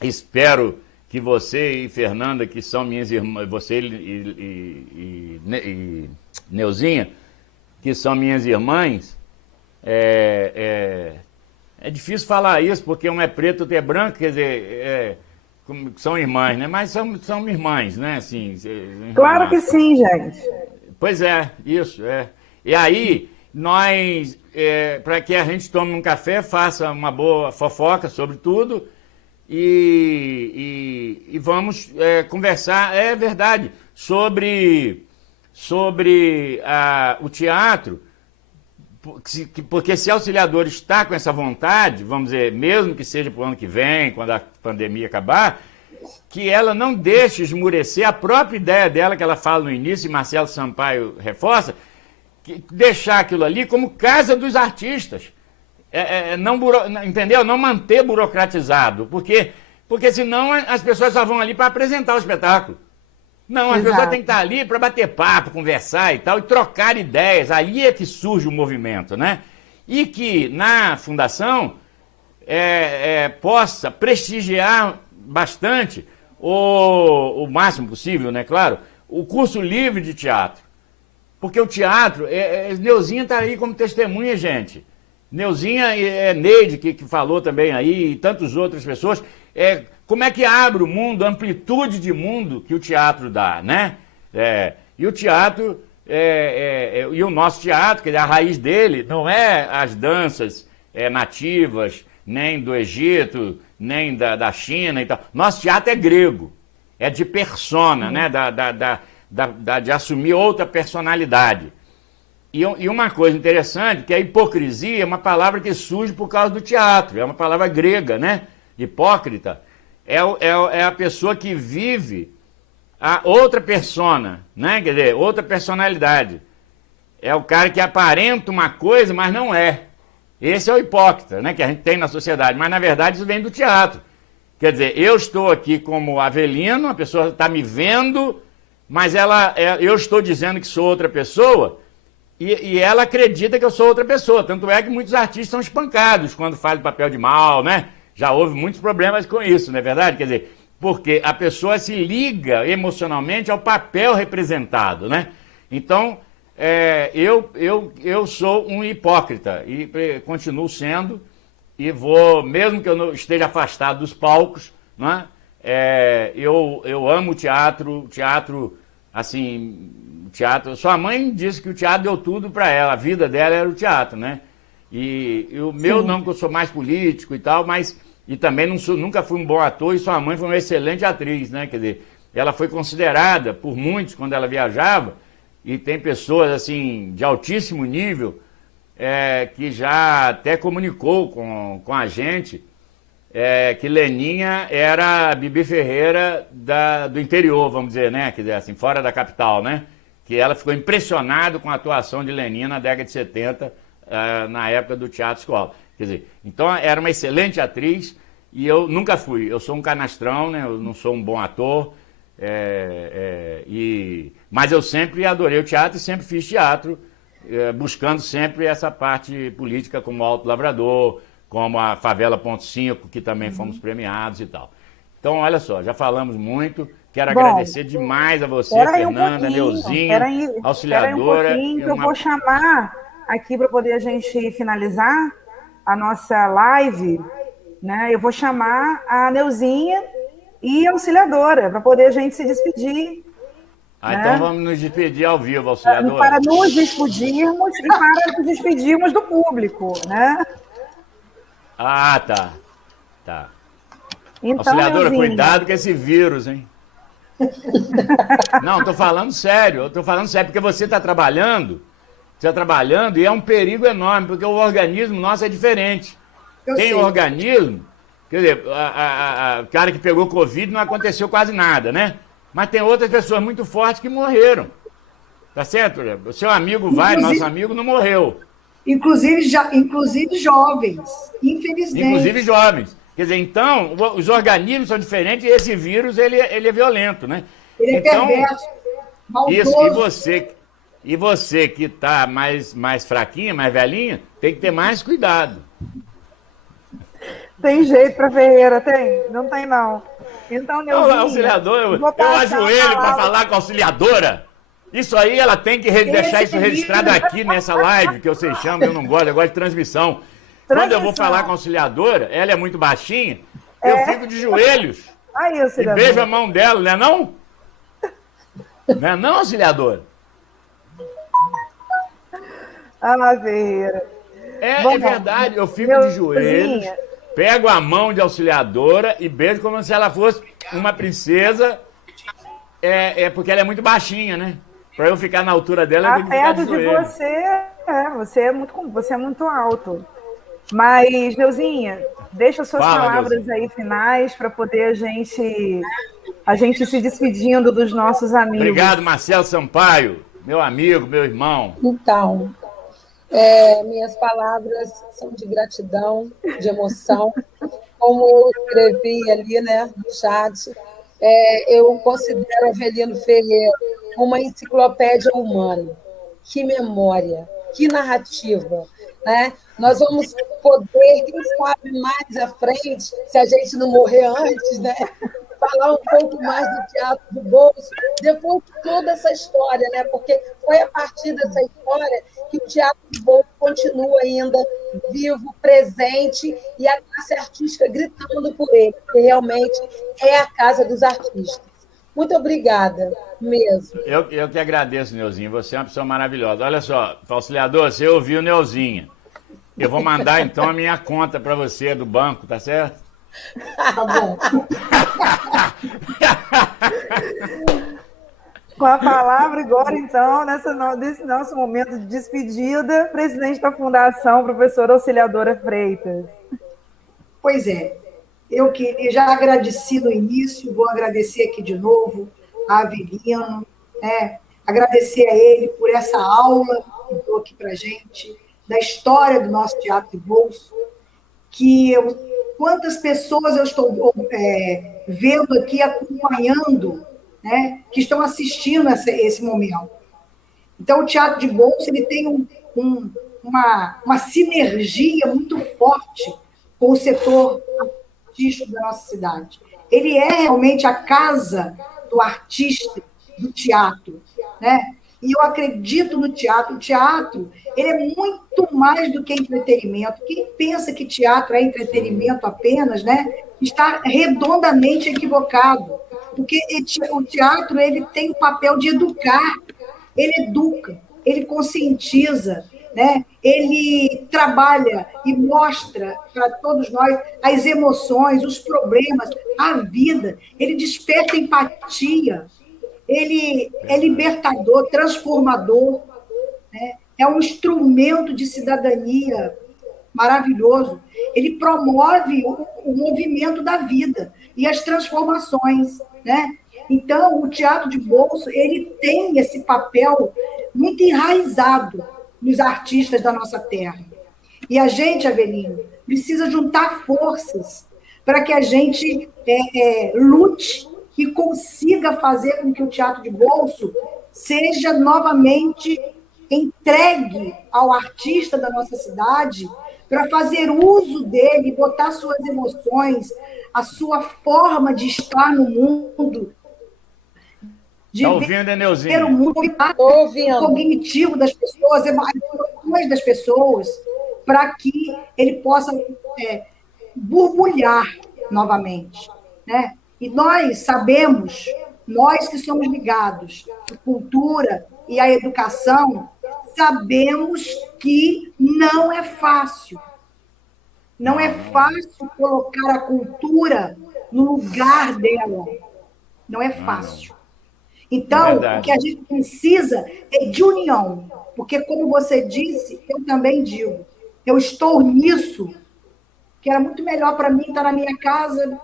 Espero que você e Fernanda, que são minhas irmãs, você e Neuzinha, que são minhas irmãs, é difícil falar isso, porque um é preto, outro é branco, quer dizer, são irmãs, né? Mas são irmãs, né? Assim, claro que sim, gente. Pois é, isso, E aí, nós, para que a gente tome um café, faça uma boa fofoca sobre tudo e vamos conversar, é verdade, sobre o teatro, porque se a Auxiliadora está com essa vontade, vamos dizer, mesmo que seja para o ano que vem, quando a pandemia acabar, que ela não deixe esmurecer a própria ideia dela, que ela fala no início, e Marcelo Sampaio reforça, deixar aquilo ali como casa dos artistas, entendeu? Não manter burocratizado, porque senão as pessoas só vão ali para apresentar o espetáculo. Não, as pessoas têm que estar ali para bater papo, conversar e tal, e trocar ideias. Aí é que surge o movimento, né? E que na fundação possa prestigiar bastante, o máximo possível, né? Claro, o curso livre de teatro. Porque o teatro, Neuzinha está aí como testemunha, gente. Neuzinha Neide, que falou também aí, e tantas outras pessoas. Como é que abre o mundo, a amplitude de mundo que o teatro dá, né? E o teatro, e o nosso teatro, que a raiz dele não é as danças nativas, nem do Egito, nem da China e tal. Nosso teatro é grego, é de persona, né? De assumir outra personalidade. E uma coisa interessante, que a hipocrisia é uma palavra que surge por causa do teatro, é uma palavra grega, né? Hipócrita é a pessoa que vive a outra persona, né? Quer dizer, outra personalidade. É o cara que aparenta uma coisa, mas não é. Esse é o hipócrita, né? Que a gente tem na sociedade, mas na verdade isso vem do teatro. Quer dizer, eu estou aqui como Avelino, a pessoa está me vendo, mas eu estou dizendo que sou outra pessoa, e ela acredita que eu sou outra pessoa. Tanto é que muitos artistas são espancados quando fazem papel de mal, né? Já houve muitos problemas com isso, não é verdade? Quer dizer, porque a pessoa se liga emocionalmente ao papel representado, né? Então, eu sou um hipócrita e continuo sendo, e vou, mesmo que eu não esteja afastado dos palcos, né? Eu amo teatro, assim, teatro. Sua mãe disse que o teatro deu tudo para ela, a vida dela era o teatro, né? E o meu não, que eu sou mais político e tal, mas e também nunca fui um bom ator, e sua mãe foi uma excelente atriz, né? Quer dizer, ela foi considerada por muitos quando ela viajava, e tem pessoas assim de altíssimo nível que já até comunicou com a gente que Leninha era a Bibi Ferreira do interior, vamos dizer, né? Quer dizer, assim, fora da capital, né? Que ela ficou impressionada com a atuação de Leninha na década de 70, na época do Teatro Escola. Quer dizer, então era uma excelente atriz, e eu nunca fui. Eu sou um canastrão, né? Eu não sou um bom ator, mas eu sempre adorei o teatro e sempre fiz teatro, buscando sempre essa parte política, como o Alto Lavrador, como a Favela Ponto 5, que também fomos premiados e tal. Então, olha só, já falamos muito. Quero agradecer demais a você, Fernanda, Neuzinha, auxiliadora. Espera aí um pouquinho, que eu vou chamar aqui para poder a gente finalizar a nossa live, né? Eu vou chamar a Neuzinha e a auxiliadora para poder a gente se despedir. Né? Então vamos nos despedir ao vivo, auxiliadora. Para nos despedirmos e para nos despedirmos do público, né? Ah, tá. Tá. Então, auxiliadora, Neuzinha, cuidado com esse vírus, hein? Não, tô falando sério, porque você está trabalhando e é um perigo enorme, porque o organismo nosso é diferente. Tem organismo, quer dizer, o cara que pegou Covid não aconteceu quase nada, né? Mas tem outras pessoas muito fortes que morreram. Tá certo? O seu amigo nosso amigo não morreu. Inclusive jovens, infelizmente. Inclusive jovens. Quer dizer, então, os organismos são diferentes e esse vírus, ele é violento, né? Ele é então, perverso, maldoso. Isso, e você que está mais fraquinha, mais velhinha, tem que ter mais cuidado. Tem jeito para Ferreira, tem? Não tem, não. Então, Neuzinha, auxiliador, eu ajoelho para falar com a auxiliadora. Isso aí ela tem que deixar isso registrado aqui nessa live, que vocês chamam, eu não gosto, eu gosto de transmissão. Quando eu vou falar com a auxiliadora, ela é muito baixinha, eu fico de joelhos. Aí, e beijo a mão dela, não é não? Não é não, auxiliadora? Ah, Ferreira. É verdade, eu fico de joelhos, pego a mão de auxiliadora e beijo como se ela fosse uma princesa, porque ela é muito baixinha, né? Para eu ficar na altura dela, eu tenho que ficar de joelho. Perto de você é muito alto. Mas, Neuzinha, deixa suas palavras Neuzinha. Aí finais para poder a gente se despedindo dos nossos amigos. Obrigado, Marcelo Sampaio, meu amigo, meu irmão. Então, minhas palavras são de gratidão, de emoção. Como eu escrevi ali, né, no chat, eu considero Avelino Ferreira uma enciclopédia humana. Que memória, que narrativa, né? Nós vamos poder, quem sabe mais à frente, se a gente não morrer antes, né? Falar um pouco mais do Teatro do Bolso, depois de toda essa história, né? Porque foi a partir dessa história que o Teatro do Bolso continua ainda vivo, presente, e a classe artística gritando por ele, que realmente é a casa dos artistas. Muito obrigada, mesmo. Eu que agradeço, Neuzinha. Você é uma pessoa maravilhosa. Olha só, auxiliador, você ouviu Neuzinha. Eu vou mandar, então, a minha conta para você do banco, tá certo? Tá bom. Com a palavra agora, então, nesse nosso momento de despedida, presidente da Fundação, professora Auxiliadora Freitas. Pois é, eu já agradeci no início, vou agradecer aqui de novo a Avelino, né? Agradecer a ele por essa aula que deu aqui para a gente, da história do nosso teatro de bolso, quantas pessoas eu estou vendo aqui, acompanhando, né, que estão assistindo esse momento. Então, o teatro de bolso ele tem uma sinergia muito forte com o setor artístico da nossa cidade. Ele é realmente a casa do artista, do teatro, né? E eu acredito no teatro. O teatro, ele é muito mais do que entretenimento. Quem pensa que teatro é entretenimento apenas, né, está redondamente equivocado. Porque o teatro, ele tem o papel de educar. Ele educa, ele conscientiza, né? Ele trabalha e mostra para todos nós as emoções, os problemas, a vida. Ele desperta empatia. Ele é libertador, transformador, né? É um instrumento de cidadania maravilhoso. Ele promove o movimento da vida e as transformações, né? Então, o teatro de bolso, ele tem esse papel muito enraizado nos artistas da nossa terra. E a gente, Avelino, precisa juntar forças para que a gente lute e consiga fazer com que o teatro de bolso seja novamente entregue ao artista da nossa cidade para fazer uso dele, botar suas emoções, a sua forma de estar no mundo, de tá ouvindo, Eneuzinho? ver o mundo, o cognitivo das pessoas, as emoções das pessoas, para que ele possa borbulhar novamente, né? E nós sabemos, nós que somos ligados à cultura e à educação, sabemos que não é fácil. Não é fácil colocar a cultura no lugar dela. Não é fácil. Então, o que a gente precisa é de união. Porque, como você disse, eu também digo, eu estou nisso, que era muito melhor para mim estar na minha casa,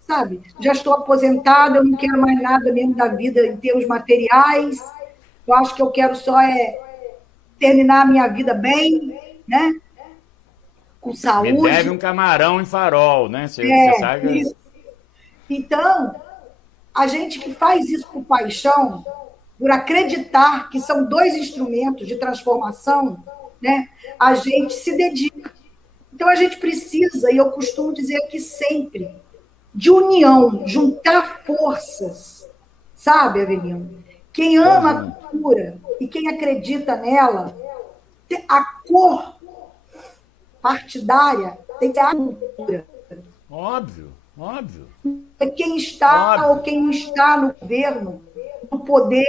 sabe? Já estou aposentada, eu não quero mais nada mesmo da vida em termos materiais. Eu acho que eu quero só terminar a minha vida bem, né? Com saúde. Me deve um camarão em farol, né? Você sabe. Isso. Então, a gente que faz isso com paixão, por acreditar que são dois instrumentos de transformação, né? A gente se dedica. Então, a gente precisa, e eu costumo dizer aqui sempre, de união, juntar forças, sabe, Avelino? Quem ama a cultura e quem acredita nela, a cor partidária tem que ter a cultura. Óbvio, óbvio. Quem está ou quem não está no governo, no poder,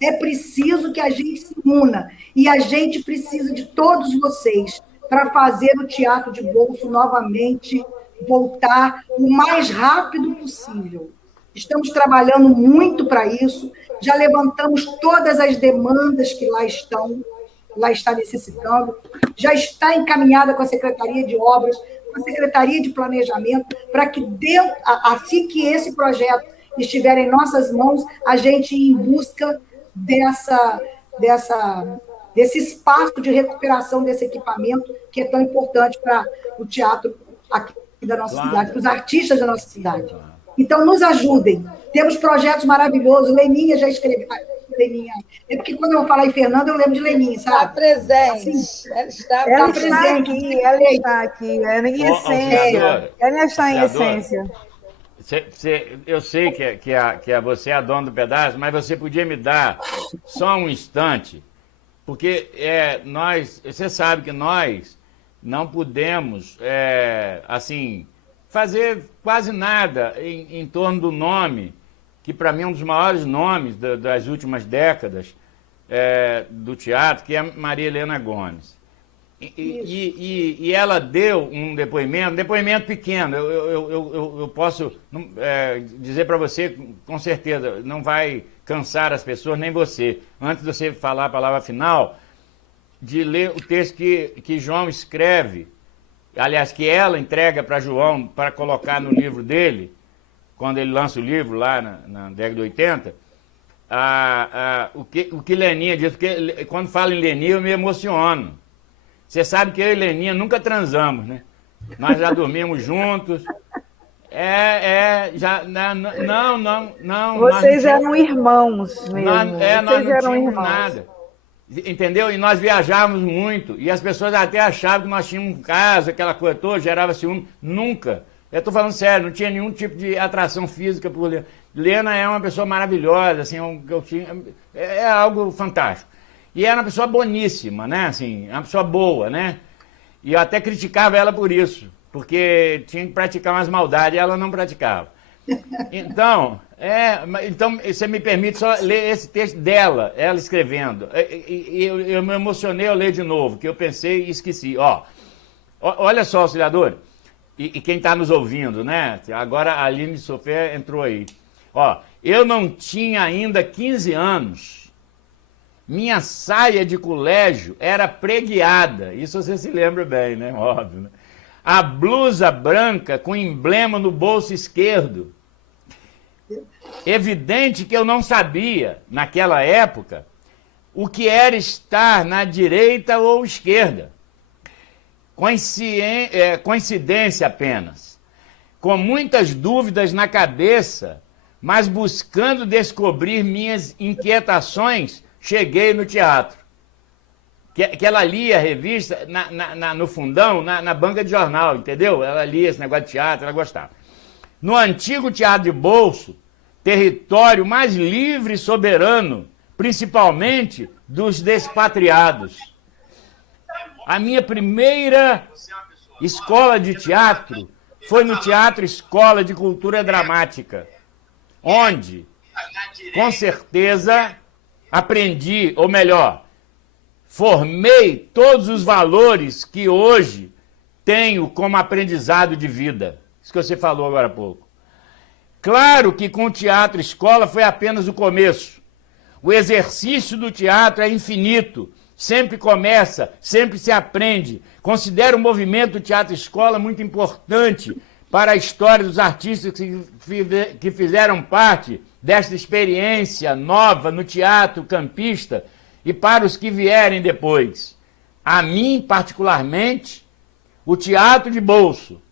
é preciso que a gente se una. E a gente precisa de todos vocês para fazer o teatro de bolso novamente voltar o mais rápido possível. Estamos trabalhando muito para isso, já levantamos todas as demandas que lá está necessitando, já está encaminhada com a Secretaria de Obras, com a Secretaria de Planejamento, para que, assim que esse projeto estiver em nossas mãos, a gente ir em busca desse espaço de recuperação desse equipamento, que é tão importante para o teatro aqui da nossa cidade, para os artistas da nossa cidade. Então, nos ajudem. Temos projetos maravilhosos. Leninha já escreveu. Leninha. É porque quando eu vou falar em Fernanda, eu lembro de Leninha, sabe? Está presente. Assim, ela está aqui. Ela em essência. Ela está em essência. Eu sei que você é a dona do pedaço, mas você podia me dar só um instante, porque você sabe que nós não podemos, assim, fazer quase nada em torno do nome, que para mim é um dos maiores nomes das últimas décadas do teatro, que é Maria Helena Gomes. E ela deu um depoimento pequeno. Eu posso dizer para você, com certeza, não vai cansar as pessoas, nem você. Antes de você falar a palavra final, de ler o texto que João escreve, aliás, que ela entrega para João para colocar no livro dele, quando ele lança o livro lá na década de 80, o que Leninha diz, porque quando falo em Leninha eu me emociono. Você sabe que eu e Leninha nunca transamos, né? Nós já dormimos juntos. Não. Vocês eram irmãos mesmo. Nós não tínhamos nada. Entendeu? E nós viajávamos muito. E as pessoas até achavam que nós tínhamos casa, aquela coisa toda, gerava ciúme. Nunca. Eu estou falando sério, não tinha nenhum tipo de atração física por Lena. Lena é uma pessoa maravilhosa, assim, é algo fantástico. E era uma pessoa boníssima, né? Assim, uma pessoa boa, né? E eu até criticava ela por isso, porque tinha que praticar umas maldades e ela não praticava. Então, você me permite só ler esse texto dela, ela escrevendo. Eu me emocionei ao ler de novo, que eu pensei e esqueci. Olha só, auxiliador, e quem está nos ouvindo, né? Agora a Aline Sofé entrou aí. Eu não tinha ainda 15 anos. Minha saia de colégio era preguiada. Isso você se lembra bem, né? Óbvio, né? A blusa branca com emblema no bolso esquerdo. Evidente que eu não sabia, naquela época, o que era estar na direita ou esquerda. Coincidência apenas. Com muitas dúvidas na cabeça, mas buscando descobrir minhas inquietações, cheguei no teatro. Que ela lia a revista no fundão, na banca de jornal, entendeu? Ela lia esse negócio de teatro, ela gostava. No antigo teatro de bolso, território mais livre e soberano, principalmente dos despatriados. A minha primeira escola de teatro foi no Teatro Escola de Cultura Dramática, onde, com certeza, aprendi, ou melhor, formei todos os valores que hoje tenho como aprendizado de vida. Isso que você falou agora há pouco. Claro que com o teatro escola foi apenas o começo. O exercício do teatro é infinito. Sempre começa, sempre se aprende. Considero o movimento do teatro escola muito importante para a história dos artistas que fizeram parte desta experiência nova no teatro campista e para os que vierem depois. A mim, particularmente, o teatro de bolso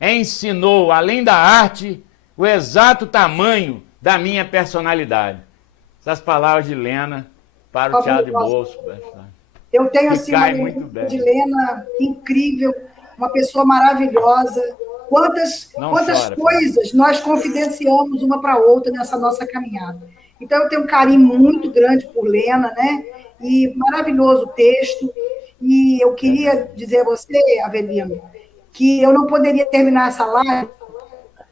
ensinou, além da arte, o exato tamanho da minha personalidade. Essas palavras de Lena para o teatro de bolso. Eu tenho assim uma lembrança de Lena incrível, uma pessoa maravilhosa. Quantas coisas nós confidenciamos uma para a outra nessa nossa caminhada. Então, eu tenho um carinho muito grande por Lena, né? E maravilhoso o texto. E eu queria dizer a você, Avelino, que eu não poderia terminar essa live,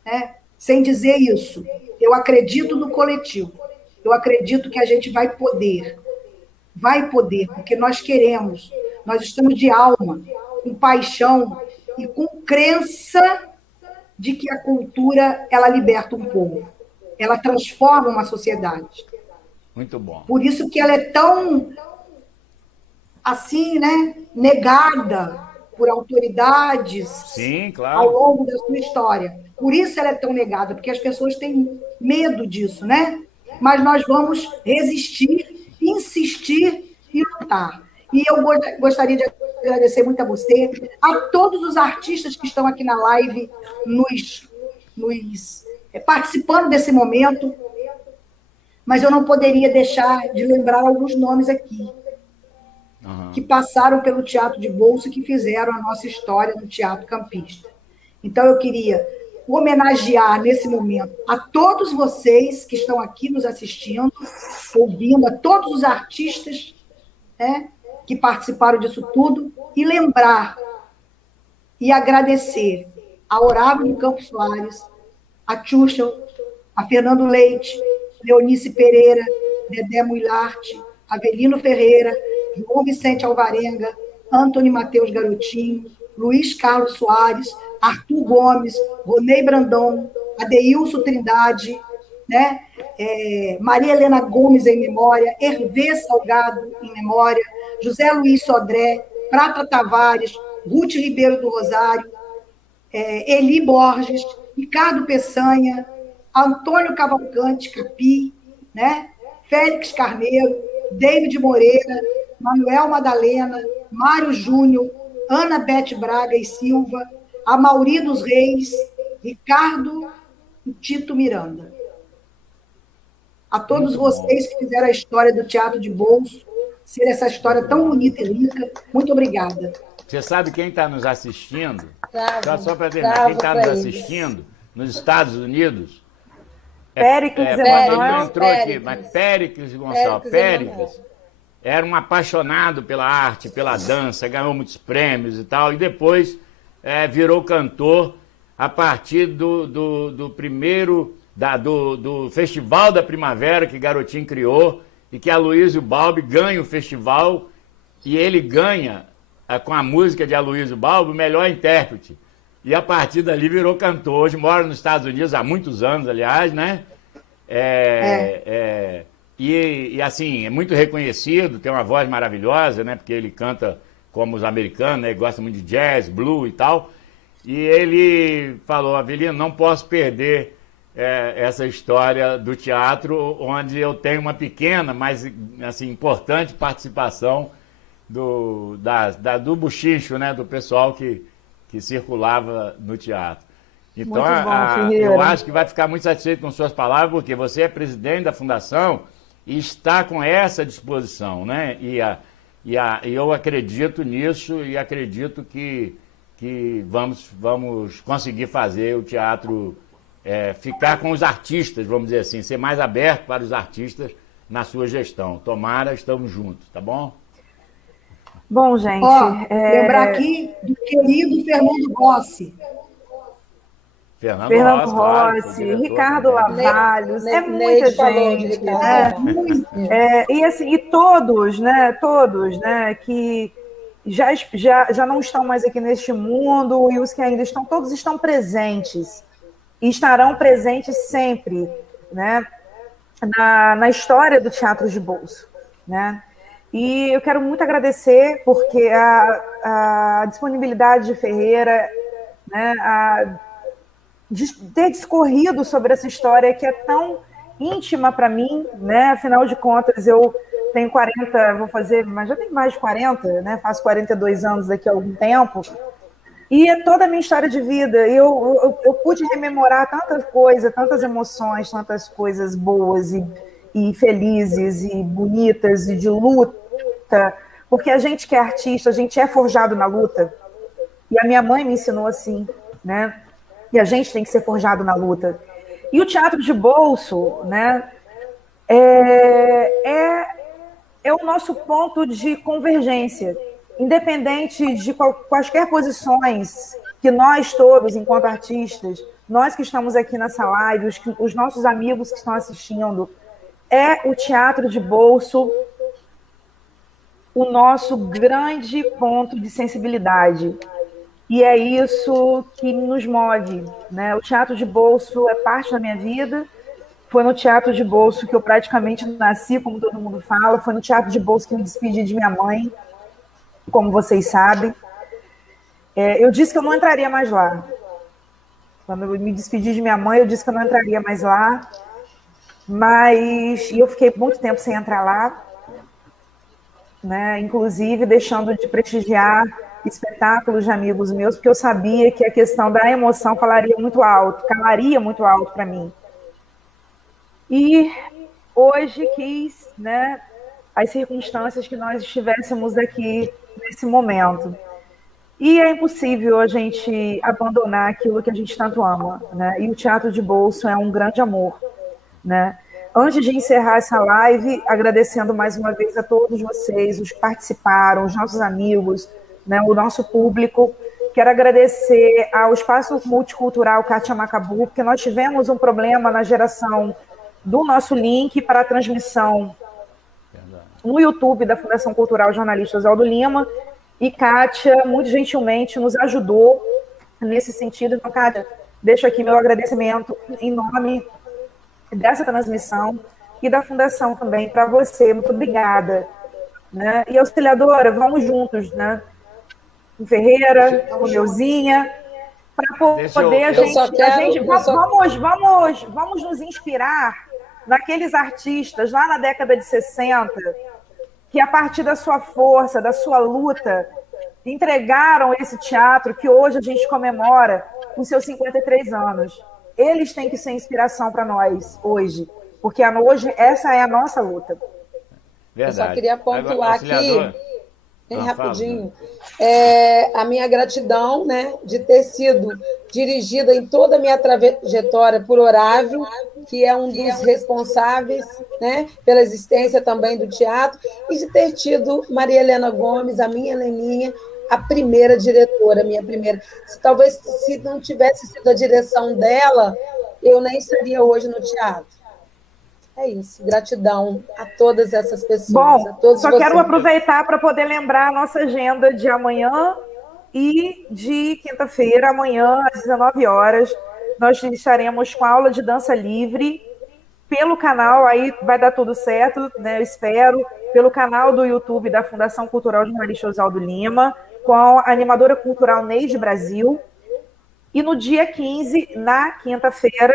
né, sem dizer isso. Eu acredito no coletivo. Eu acredito que a gente vai poder, porque nós queremos. Nós estamos de alma, com paixão e com crença de que a cultura, ela liberta um povo. Ela transforma uma sociedade. Muito bom. Por isso que ela é tão, assim, né, negada por autoridades. Sim, claro. Ao longo da sua história. Por isso ela é tão negada, porque as pessoas têm medo disso, né? Mas nós vamos resistir, insistir e lutar. E eu gostaria de agradecer muito a você, a todos os artistas que estão aqui na live, participando desse momento, mas eu não poderia deixar de lembrar alguns nomes aqui, que passaram pelo teatro de bolso e que fizeram a nossa história no teatro campista. Então, eu queria homenagear, nesse momento, a todos vocês que estão aqui nos assistindo, ouvindo, a todos os artistas, né, que participaram disso tudo, e lembrar e agradecer a Horácio de Campos Soares, a Xuxa, a Fernando Leite, Leonice Pereira, Dedé Muilarte, Avelino Ferreira, João Vicente Alvarenga, Antônio Matheus Garotinho, Luiz Carlos Soares, Arthur Gomes, Ronei Brandão, Adeilson Trindade, né? Maria Helena Gomes em memória, Hervé Salgado em memória, José Luiz Sodré, Prata Tavares, Ruth Ribeiro do Rosário, Eli Borges, Ricardo Peçanha, Antônio Cavalcante Capi, né? Félix Carneiro, David Moreira, Manuel Madalena, Mário Júnior, Ana Bete Braga e Silva, Amauri dos Reis, Ricardo e Tito Miranda. A todos vocês que fizeram a história do Teatro de Bolso ser essa história tão bonita e rica, muito obrigada. Você sabe quem está nos assistindo? Só para terminar, quem está nos assistindo nos Estados Unidos? Péricles Emanuel. Ele entrou aqui, mas Péricles Gonçalves. Péricles era um apaixonado pela arte, pela dança, ganhou muitos prêmios e tal, e depois virou cantor a partir do primeiro, do Festival da Primavera que Garotinho criou, e que Aloysio Balbi ganha o festival, e ele ganha, com a música de Aloysio Balbi, o melhor intérprete. E a partir dali virou cantor. Hoje mora nos Estados Unidos há muitos anos, aliás, né? E assim, é muito reconhecido, tem uma voz maravilhosa, né? Porque ele canta como os americanos, né? Ele gosta muito de jazz, blues e tal. E ele falou: Avelino, não posso perder essa história do teatro, onde eu tenho uma pequena, mas assim, importante participação do buchicho, né? Do pessoal que circulava no teatro. Então, eu acho que vai ficar muito satisfeito com suas palavras, porque você é presidente da Fundação e está com essa disposição, né? E eu acredito nisso e acredito que vamos conseguir fazer o teatro ficar com os artistas, vamos dizer assim, ser mais aberto para os artistas na sua gestão. Tomara, estamos juntos, tá bom? Bom, gente... lembrar aqui do querido Fernando Rossi. Fernando Rossi, claro, Ricardo Lavalhos, muita gente, né? E assim, e todos, né, que já não estão mais aqui neste mundo, e os que ainda estão, todos estão presentes, e estarão presentes sempre, né, na história do Teatro de Bolso, né? E eu quero muito agradecer, porque a disponibilidade de Ferreira, né, de ter discorrido sobre essa história que é tão íntima para mim, né? Afinal de contas, eu tenho 40, mas já tenho mais de 40, né? Faço 42 anos daqui a algum tempo, e é toda a minha história de vida. Eu pude rememorar tanta coisa, tantas emoções, tantas coisas boas e felizes e bonitas e de luta, porque a gente que é artista, a gente é forjado na luta, e a minha mãe me ensinou assim, né? E a gente tem que ser forjado na luta. E o Teatro de Bolso, né, é o nosso ponto de convergência, independente de quaisquer posições que nós todos, enquanto artistas, nós que estamos aqui nessa live, os nossos amigos que estão assistindo, o Teatro de Bolso o nosso grande ponto de sensibilidade. E é isso que nos move, né? O Teatro de Bolso é parte da minha vida. Foi no Teatro de Bolso que eu praticamente nasci, como todo mundo fala. Foi no Teatro de Bolso que eu me despedi de minha mãe, como vocês sabem. Eu disse que eu não entraria mais lá. Quando eu me despedi de minha mãe, eu disse que eu não entraria mais lá. E eu fiquei muito tempo sem entrar lá, né? Inclusive deixando de prestigiar espetáculos de amigos meus, porque eu sabia que a questão da emoção calaria muito alto para mim. E hoje quis, né, as circunstâncias que nós estivéssemos aqui nesse momento. E é impossível a gente abandonar aquilo que a gente tanto ama, né? E o Teatro de Bolso é um grande amor, né? Antes de encerrar essa live, agradecendo mais uma vez a todos vocês, os que participaram, os nossos amigos, né, o nosso público. Quero agradecer ao Espaço Multicultural Kátia Macabu, porque nós tivemos um problema na geração do nosso link para a transmissão no YouTube da Fundação Cultural Jornalista Oswaldo Lima, e Kátia, muito gentilmente, nos ajudou nesse sentido. Então, Kátia, deixo aqui meu agradecimento em nome dessa transmissão e da Fundação também para você. Muito obrigada. Né? E, auxiliadora, vamos juntos, né? Com Ferreira, com Neuzinha, para poder vamos nos inspirar naqueles artistas lá na década de 60, que a partir da sua força, da sua luta, entregaram esse teatro que hoje a gente comemora com seus 53 anos. Eles têm que ser inspiração para nós hoje, porque hoje essa é a nossa luta. Verdade. Eu só queria pontuar aqui, bem rapidinho, a minha gratidão, né, de ter sido dirigida em toda a minha trajetória por Orávio, que é um dos responsáveis, né, pela existência também do teatro, e de ter tido Maria Helena Gomes, a minha Heleninha, a primeira diretora, minha primeira. Talvez, se não tivesse sido a direção dela, eu nem estaria hoje no teatro. É isso, gratidão a todas essas pessoas. Bom, a todos só vocês. Quero aproveitar para poder lembrar a nossa agenda de amanhã e de quinta-feira, amanhã, às 19 horas, nós estaremos com a aula de dança livre pelo canal, aí vai dar tudo certo, né? Eu espero, pelo canal do YouTube da Fundação Cultural Jornalista Oswaldo Lima, com a animadora cultural Neide Brasil. E no dia 15, na quinta-feira,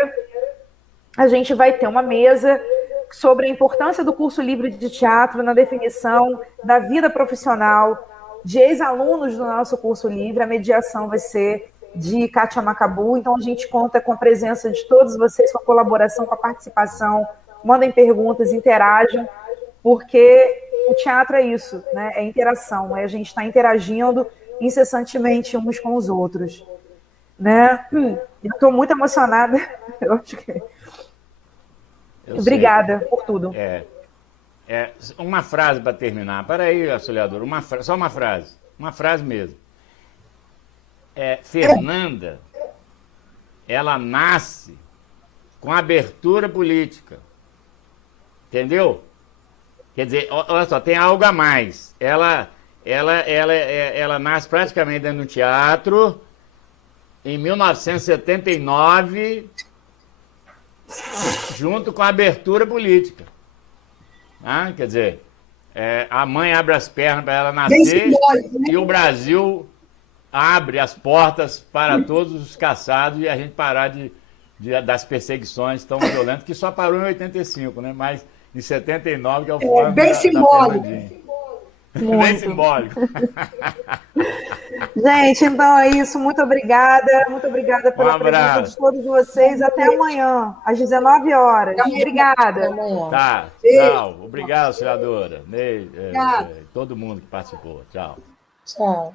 a gente vai ter uma mesa sobre a importância do curso livre de teatro na definição da vida profissional de ex-alunos do nosso curso livre. A mediação vai ser de Kátia Macabu, então a gente conta com a presença de todos vocês, com a colaboração, com a participação, mandem perguntas, interajam, porque o teatro é isso, né? É interação, a gente está interagindo incessantemente uns com os outros. Né? Eu estou muito emocionada, eu acho que... Obrigada por tudo. Uma frase para terminar. Para aí, auxiliador, só uma frase. Uma frase mesmo. Fernanda, ela nasce com abertura política. Entendeu? Quer dizer, olha só, tem algo a mais. Ela nasce praticamente dentro do teatro em 1979... junto com a abertura política. Quer dizer, a mãe abre as pernas para ela nascer e o Brasil abre as portas para todos os caçados e a gente parar das perseguições tão violentas, que só parou em 85, né? Mas em 79, que é o fórum bem simbólico. Bem simbólico. Gente, então é isso. Muito obrigada pela presença de todos vocês. Até amanhã, às 19 horas. Obrigada. Tá, tchau. Obrigado, auxiliadora. Todo mundo que participou. Tchau. Tchau.